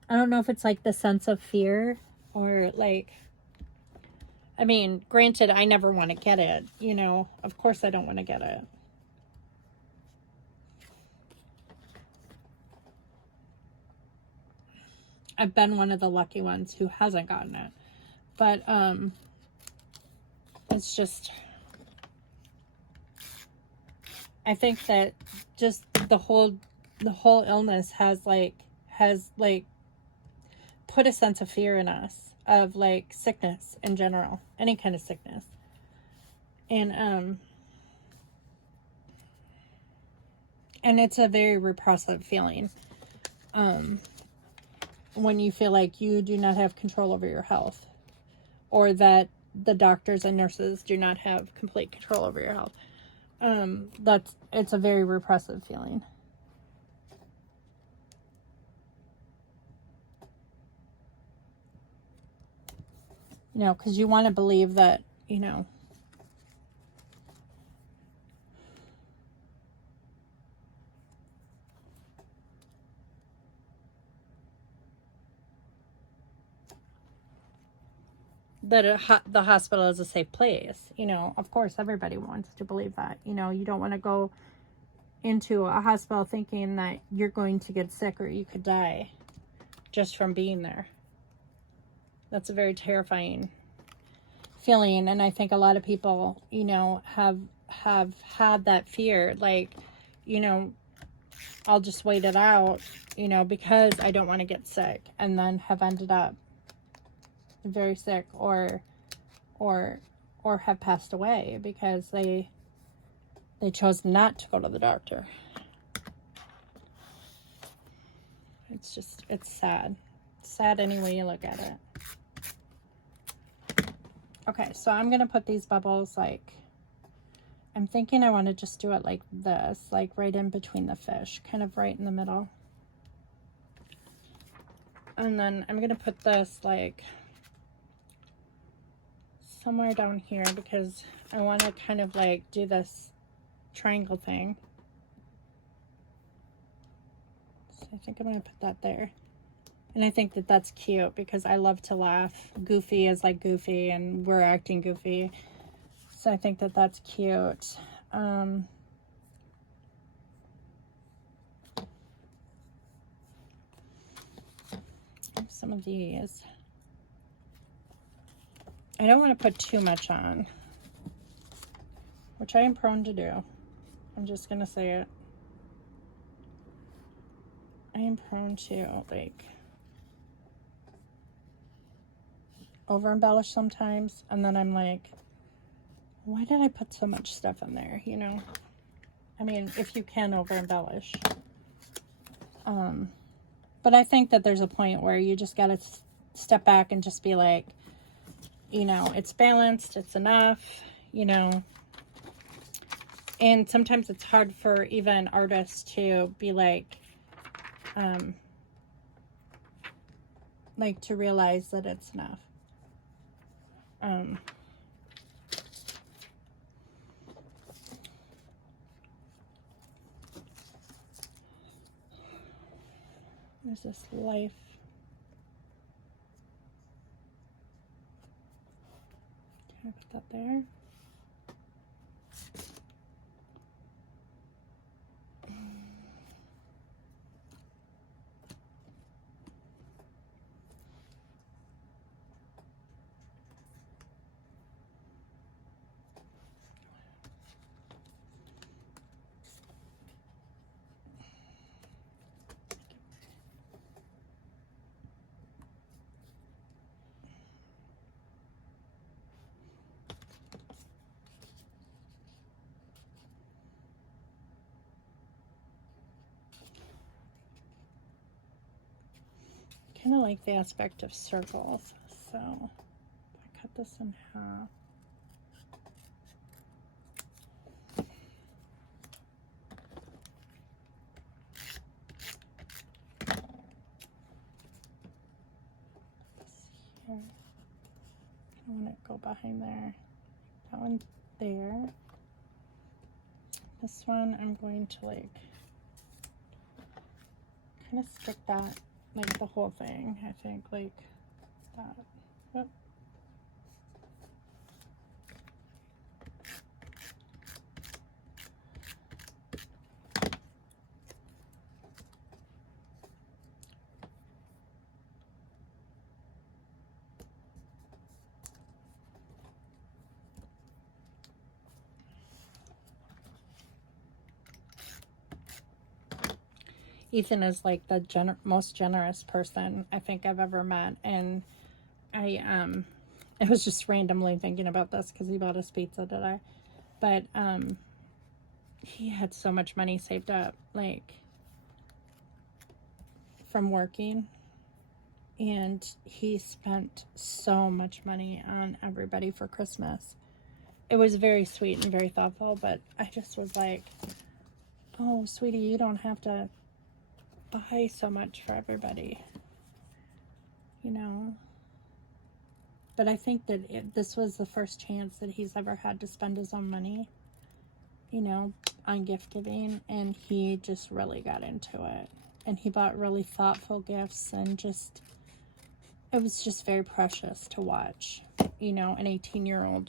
I don't know if it's like the sense of fear or like, I mean, granted, I never want to get it, you know. Of course I don't want to get it. I've been one of the lucky ones who hasn't gotten it. But it's just, I think that just the whole illness has put a sense of fear in us, of like sickness in general, any kind of sickness. And it's a very repressive feeling. When you feel like you do not have control over your health, or that the doctors and nurses do not have complete control over your health. It's a very repressive feeling. You know, because you want to believe that, you know, that the hospital is a safe place. You know, of course, everybody wants to believe that. You know, you don't want to go into a hospital thinking that you're going to get sick or you could die just from being there. That's a very terrifying feeling, and I think a lot of people, you know, have had that fear, like, you know, I'll just wait it out, you know, because I don't want to get sick, and then have ended up very sick or have passed away because they chose not to go to the doctor. It's just, it's sad. It's sad any way you look at it. Okay, so I'm going to put these bubbles, like, I'm thinking I want to just do it like this, like right in between the fish, kind of right in the middle. And then I'm going to put this, like, somewhere down here because I want to kind of, like, do this triangle thing. So I think I'm going to put that there. And I think that that's cute because I love to laugh. Goofy is like goofy and we're acting goofy. So I think that that's cute. some of these. I don't want to put too much on, which I am prone to do. I'm just going to say it. I am prone to, like, over embellish sometimes, and then I'm like, why did I put so much stuff in there, you know? I mean, if you can over embellish. But I think that there's a point where you just got to step back and just be like, you know, it's balanced, it's enough, you know. And sometimes it's hard for even artists to be like to realize that it's enough. There's this life. Can I put that there? Kind of like the aspect of circles, so I cut this in half. Here. I want it to go behind there. That one there. This one I'm going to like kind of stick that like the whole thing, I think, like that. Yep. Ethan is like the most generous person I think I've ever met, and I was just randomly thinking about this because he bought us pizza today, but he had so much money saved up, like from working, and he spent so much money on everybody for Christmas. It was very sweet and very thoughtful, but I just was like, oh sweetie, you don't have to buy so much for everybody, you know. But I think that this was the first chance that he's ever had to spend his own money, you know, on gift giving, and he just really got into it, and he bought really thoughtful gifts, and just, it was just very precious to watch, you know, an 18-year-old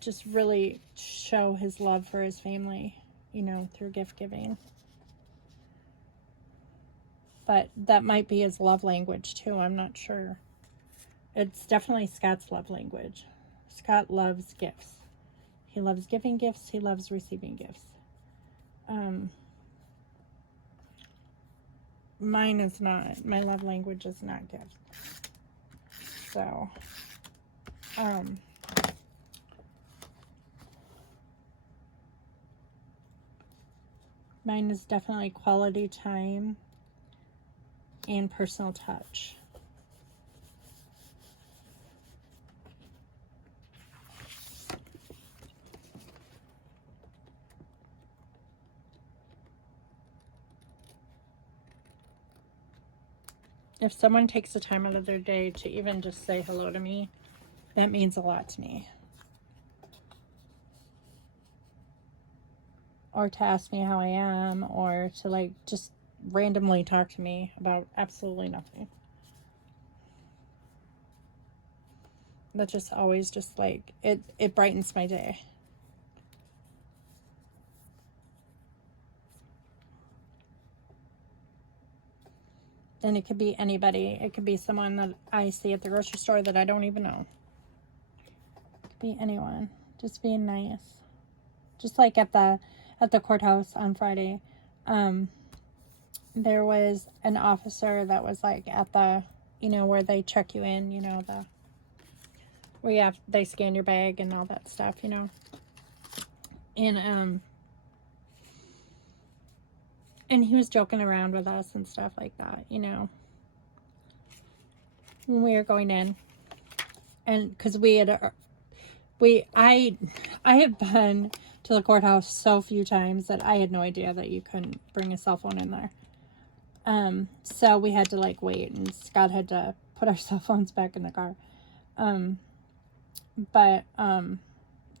just really show his love for his family, you know, through gift giving. But that might be his love language too, I'm not sure. It's definitely Scott's love language. Scott loves gifts. He loves giving gifts, he loves receiving gifts. Mine is not. My love language is not gifts. So, mine is definitely quality time and personal touch. If someone takes the time out of their day to even just say hello to me, that means a lot to me. Or to ask me how I am, or to like just randomly talk to me about absolutely nothing. That just always just like, it brightens my day. And it could be anybody. It could be someone that I see at the grocery store that I don't even know. It could be anyone. Just being nice. Just like at the courthouse on Friday. There was an officer that was like at the, you know, where they check you in, you know, where they scan your bag and all that stuff, you know. And he was joking around with us and stuff like that, you know, when we were going in. And because I have been to the courthouse so few times that I had no idea that you couldn't bring a cell phone in there. So we had to like wait, and Scott had to put our cell phones back in the car.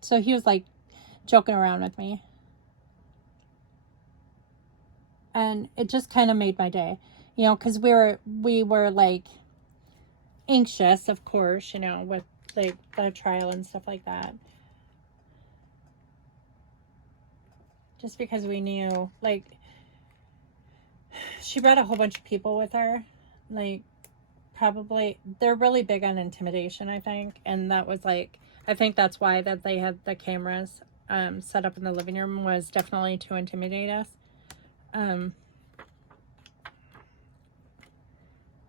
So he was like joking around with me. And it just kind of made my day, you know, because we were like anxious, of course, you know, with like the trial and stuff like that. Just because we knew, like, she brought a whole bunch of people with her, like, probably, they're really big on intimidation, I think, and that was like, I think that's why that they had the cameras set up in the living room, was definitely to intimidate us.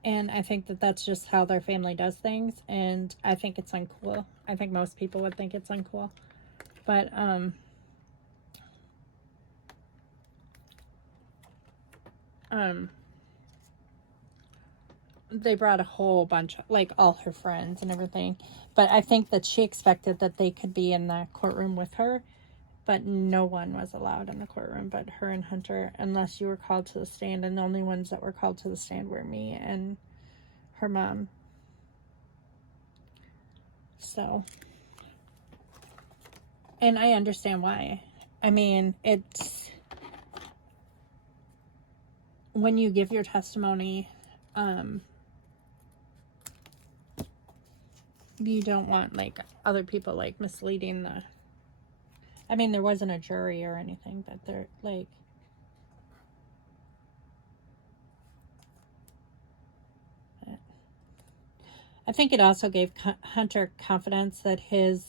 And I think that that's just how their family does things, and I think it's uncool. I think most people would think it's uncool, but they brought a whole bunch of, like, all her friends and everything, but I think that she expected that they could be in the courtroom with her, but no one was allowed in the courtroom but her and Hunter, unless you were called to the stand, and the only ones that were called to the stand were me and her mom. So, and I understand why. I mean, it's, when you give your testimony, you don't want, like, other people, like, misleading the, I mean, there wasn't a jury or anything, but they're, like, I think it also gave Hunter confidence that his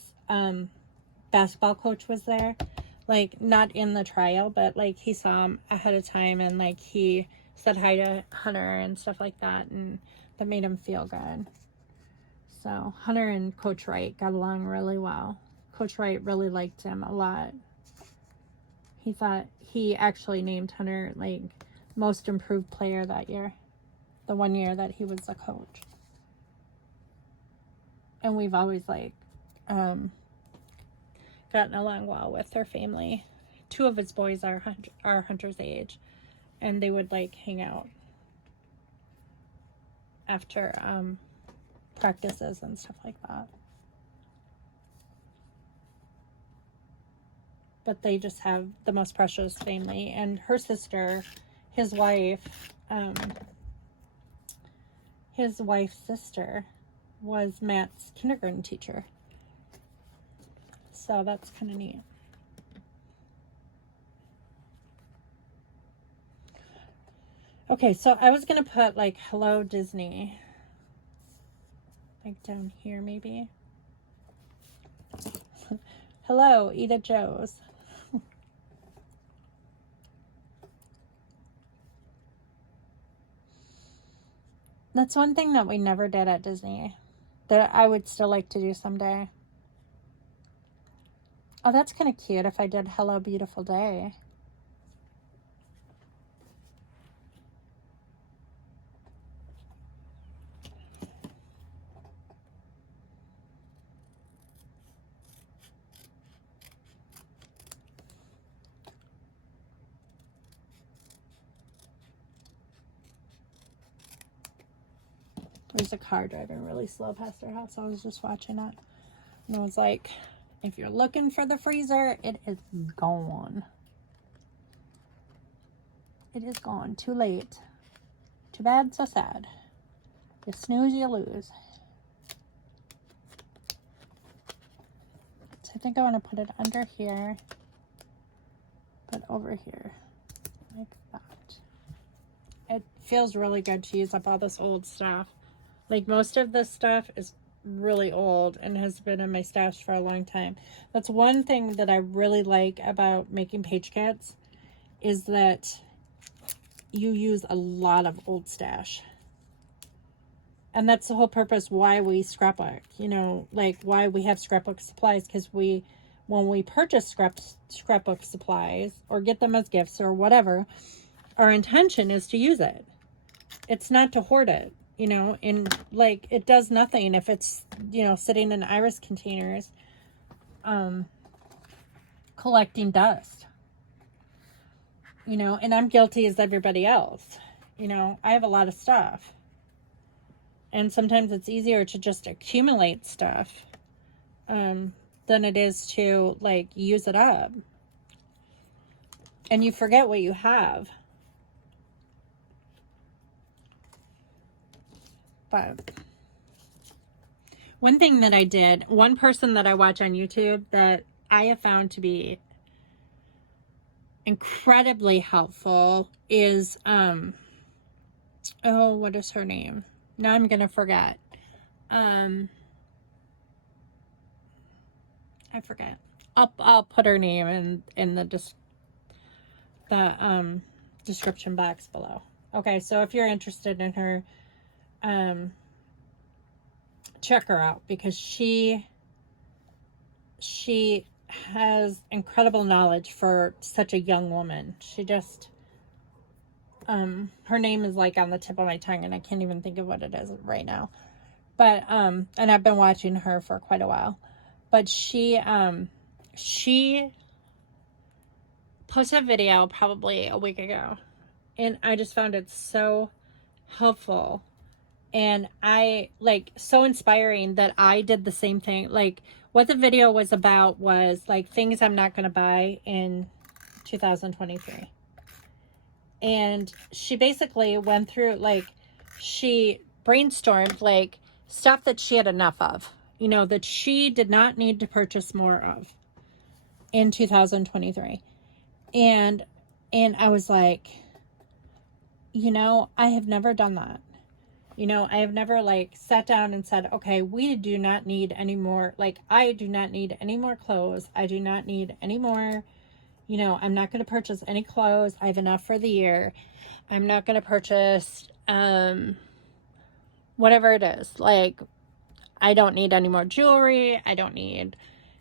basketball coach was there. Like, not in the trial, but, like, he saw him ahead of time, and, like, he said hi to Hunter and stuff like that, and that made him feel good. So, Hunter and Coach Wright got along really well. Coach Wright really liked him a lot. He thought, he actually named Hunter, like, most improved player that year. The one year that he was the coach. And we've always, like, gotten along well with their family. 2 of his boys are Hunter's age, and they would, like, hang out after practices and stuff like that. But they just have the most precious family. And her sister, his wife's sister was Matt's kindergarten teacher. So that's kind of neat. Okay, so I was going to put, like, Hello Disney, like, down here maybe. Hello, Eda Joe's. That's one thing that we never did at Disney that I would still like to do someday. Oh, that's kind of cute if I did Hello Beautiful Day. There's a car driving really slow past our house. I was just watching it. And I was like, if you're looking for the freezer, it is gone. It is gone. Too late. Too bad, so sad. You snooze, you lose. So I think I want to put it under here, but over here, like that. it feels really good to use up all this old stuff. Like, most of this stuff is really old and has been in my stash for a long time. That's one thing that I really like about making page kits, is that you use a lot of old stash. And that's the whole purpose why we scrapbook, you know, like why we have scrapbook supplies, because when we purchase scrapbook supplies or get them as gifts or whatever, our intention is to use it. It's not to hoard it, you know, and like it does nothing if it's, you know, sitting in iris containers, collecting dust, you know, and I'm guilty as everybody else. You know, I have a lot of stuff. And sometimes it's easier to just accumulate stuff than it is to, like, use it up. And you forget what you have. But one thing that I did, one person that I watch on YouTube that I have found to be incredibly helpful is, oh, what is her name? Now I'm going to forget. I forget. I'll put her name in the description box below. Okay, so if you're interested in her, check her out, because she has incredible knowledge for such a young woman. She just, her name is like on the tip of my tongue and I can't even think of what it is right now. But, and I've been watching her for quite a while, but she posted a video probably a week ago, and I just found it so helpful. And I, like, so inspiring that I did the same thing. Like, what the video was about was, like, things I'm not going to buy in 2023. And she basically went through, like, she brainstormed, like, stuff that she had enough of, you know, that she did not need to purchase more of in 2023. And I was like, you know, I have never done that. You know, I have never, like, sat down and said, okay, we do not need any more, like, I do not need any more clothes. I do not need any more, you know, I'm not going to purchase any clothes. I have enough for the year. I'm not going to purchase, whatever it is. Like, I don't need any more jewelry. I don't need,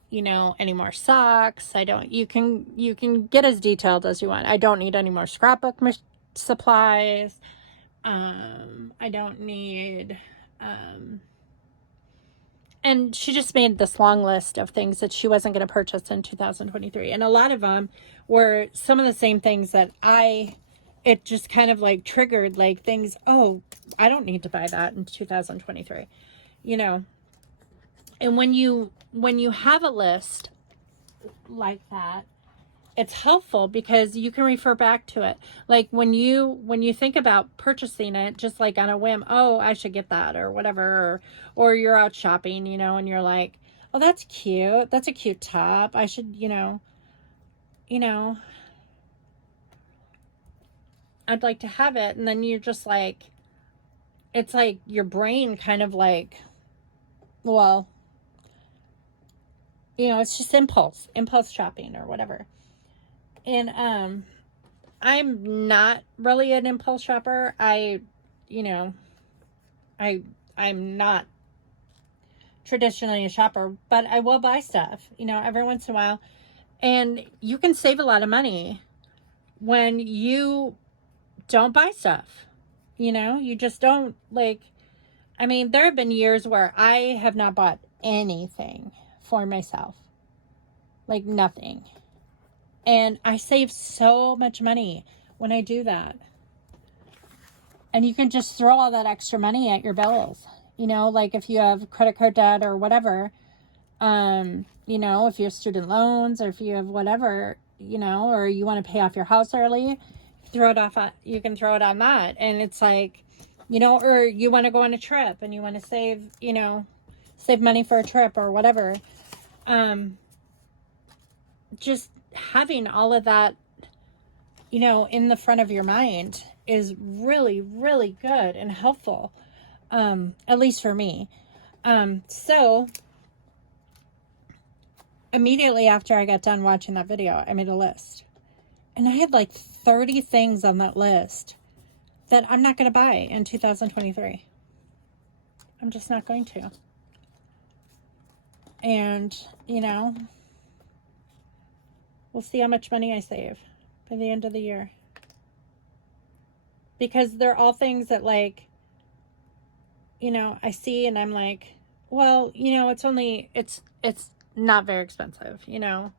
you know, any more socks. You can get as detailed as you want. I don't need any more scrapbook supplies. I don't need, and she just made this long list of things that she wasn't going to purchase in 2023. And a lot of them were some of the same things that it just kind of like triggered, like, things, oh, I don't need to buy that in 2023, you know. And when you have a list like that, it's helpful because you can refer back to it. Like, when you think about purchasing it, just like on a whim, oh, I should get that or whatever, or you're out shopping, you know, and you're like, oh, that's cute. That's a cute top. I should, you know, I'd like to have it. And then you're just like, it's like your brain kind of like, well, you know, it's just impulse shopping or whatever. And I'm not really an impulse shopper. I'm not traditionally a shopper, but I will buy stuff, you know, every once in a while. And you can save a lot of money when you don't buy stuff. You know, you just don't, like, I mean, there have been years where I have not bought anything for myself. Like, nothing. And I save so much money when I do that. And you can just throw all that extra money at your bills. You know, like if you have credit card debt or whatever, you know, if you have student loans or if you have whatever, you know, or you want to pay off your house early, you can throw it on that. And it's like, you know, or you want to go on a trip and you want to save money for a trip or whatever. Just having all of that you know, in the front of your mind is really, really good and helpful. At least for me. So immediately after I got done watching that video, I made a list. And I had like 30 things on that list that I'm not going to buy in 2023. I'm just not going to. And, you know, we'll see how much money I save by the end of the year. Because they're all things that, like, you know, I see and I'm like, well, you know, it's not very expensive, you know.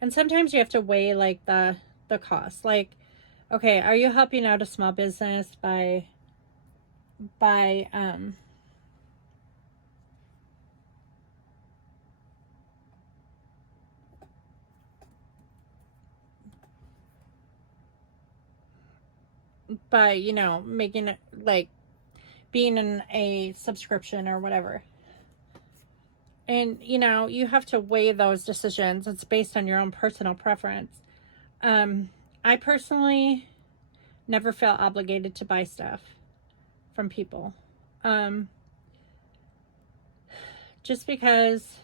And sometimes you have to weigh like the cost. Like, okay, are you helping out a small business by you know, making it like being in a subscription or whatever. And, you know, you have to weigh those decisions. It's based on your own personal preference. I personally never felt obligated to buy stuff from people. Just because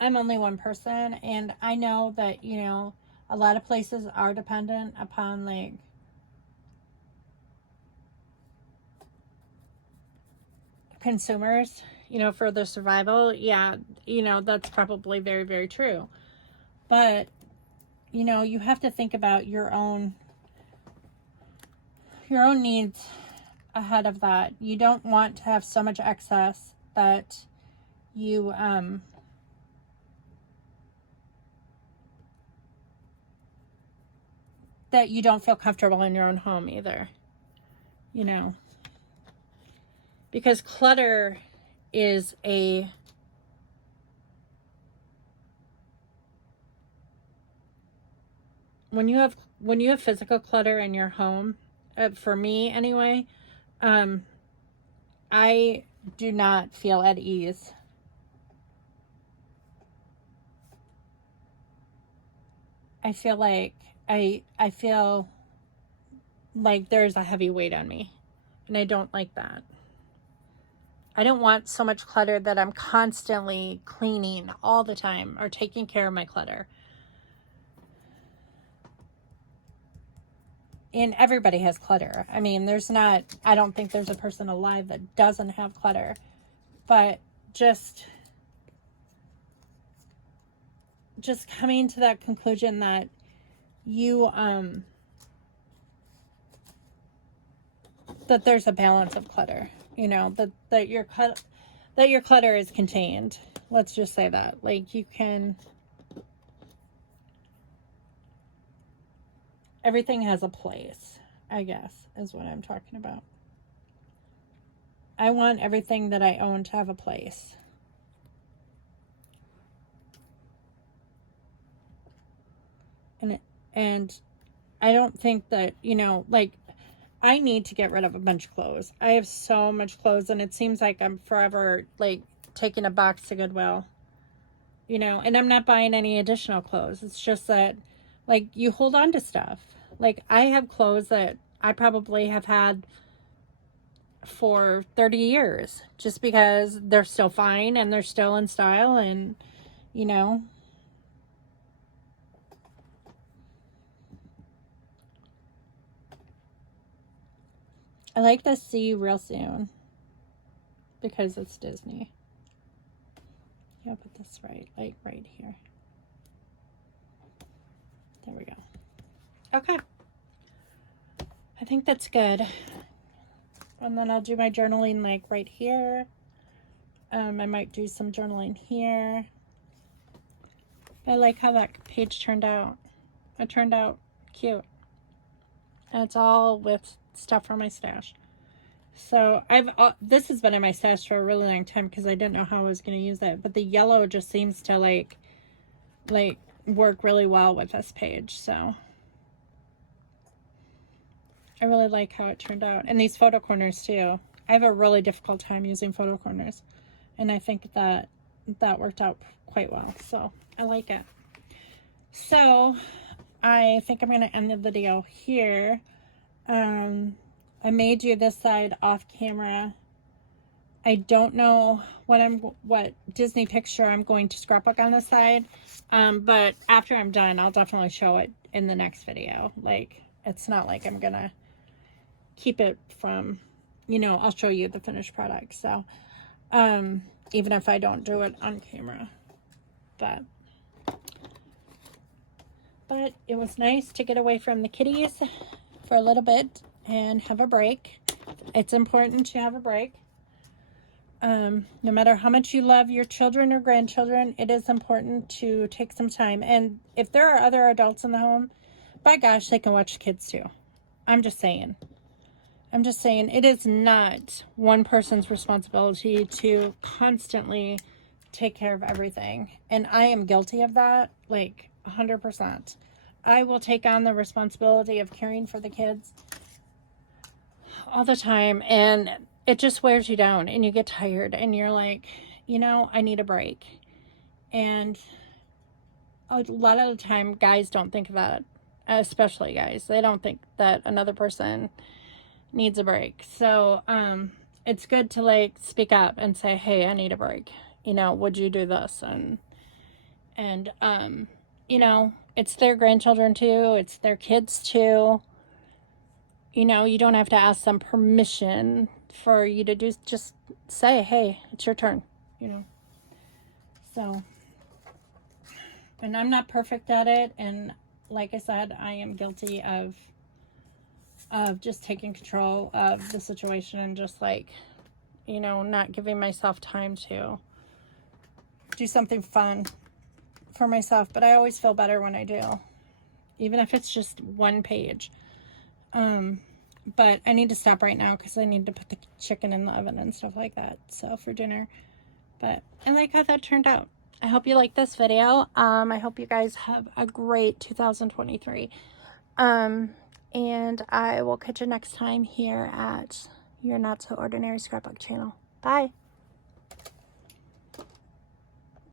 I'm only one person, and I know that, you know, a lot of places are dependent upon, like, consumers, you know, for their survival. Yeah, you know, that's probably very, very true. But, you know, you have to think about your own needs ahead of that. You don't want to have so much excess that you don't feel comfortable in your own home either, you know, because clutter is when you have physical clutter in your home, for me anyway, I do not feel at ease. I feel like I feel like there's a heavy weight on me, and I don't like that. I don't want so much clutter that I'm constantly cleaning all the time or taking care of my clutter. And everybody has clutter. I mean, I don't think there's a person alive that doesn't have clutter. But just coming to that conclusion that you, that there's a balance of clutter, you know, that your clutter is contained. Let's just say that. Like, you can, everything has a place, I guess, is what I'm talking about. I want everything that I own to have a place. And I don't think that, you know, like, I need to get rid of a bunch of clothes. I have so much clothes, and it seems like I'm forever, like, taking a box to Goodwill, you know, and I'm not buying any additional clothes. It's just that, like, you hold on to stuff. Like, I have clothes that I probably have had for 30 years just because they're still fine and they're still in style, and, you know, I like to see real soon because it's Disney. Yeah, put this right, like right here. There we go. Okay. I think that's good. And then I'll do my journaling like right here. I might do some journaling here. I like how that page turned out. It turned out cute. And it's all with stuff from my stash. So this has been in my stash for a really long time because I didn't know how I was going to use it. But the yellow just seems to like work really well with this page. So I really like how it turned out. And these photo corners too. I have a really difficult time using photo corners. And I think that that worked out quite well. So I like it. So I think I'm going to end the video here. I made you this side off camera. I don't know what Disney picture I'm going to scrapbook on this side. But after I'm done, I'll definitely show it in the next video. Like, it's not like I'm gonna keep it from, you know, I'll show you the finished product. So, even if I don't do it on camera, but it was nice to get away from the kitties for a little bit and have a break. It's important to have a break. No matter how much you love your children or grandchildren, it is important to take some time. And if there are other adults in the home, by gosh, they can watch kids too. I'm just saying. It is not one person's responsibility to constantly take care of everything. And I am guilty of that, like 100%. I will take on the responsibility of caring for the kids all the time, and it just wears you down, and you get tired, and you're like, you know, I need a break. And a lot of the time, guys don't think of that, especially guys. They don't think that another person needs a break. So it's good to like speak up and say, hey, I need a break. You know, would you do this? And you know, it's their grandchildren too. It's their kids too. You know, you don't have to ask them permission for you to do, just say, hey, it's your turn, you know. So, and I'm not perfect at it. And like I said, I am guilty of just taking control of the situation and just like, you know, not giving myself time to do something fun for myself. But I always feel better when I do, even if it's just one page. But I need to stop right now because I need to put the chicken in the oven and stuff like that, so for dinner. But I like how that turned out. I hope you like this video. I hope you guys have a great 2023. And I will catch you next time here at your Not So Ordinary Scrapbook channel. Bye.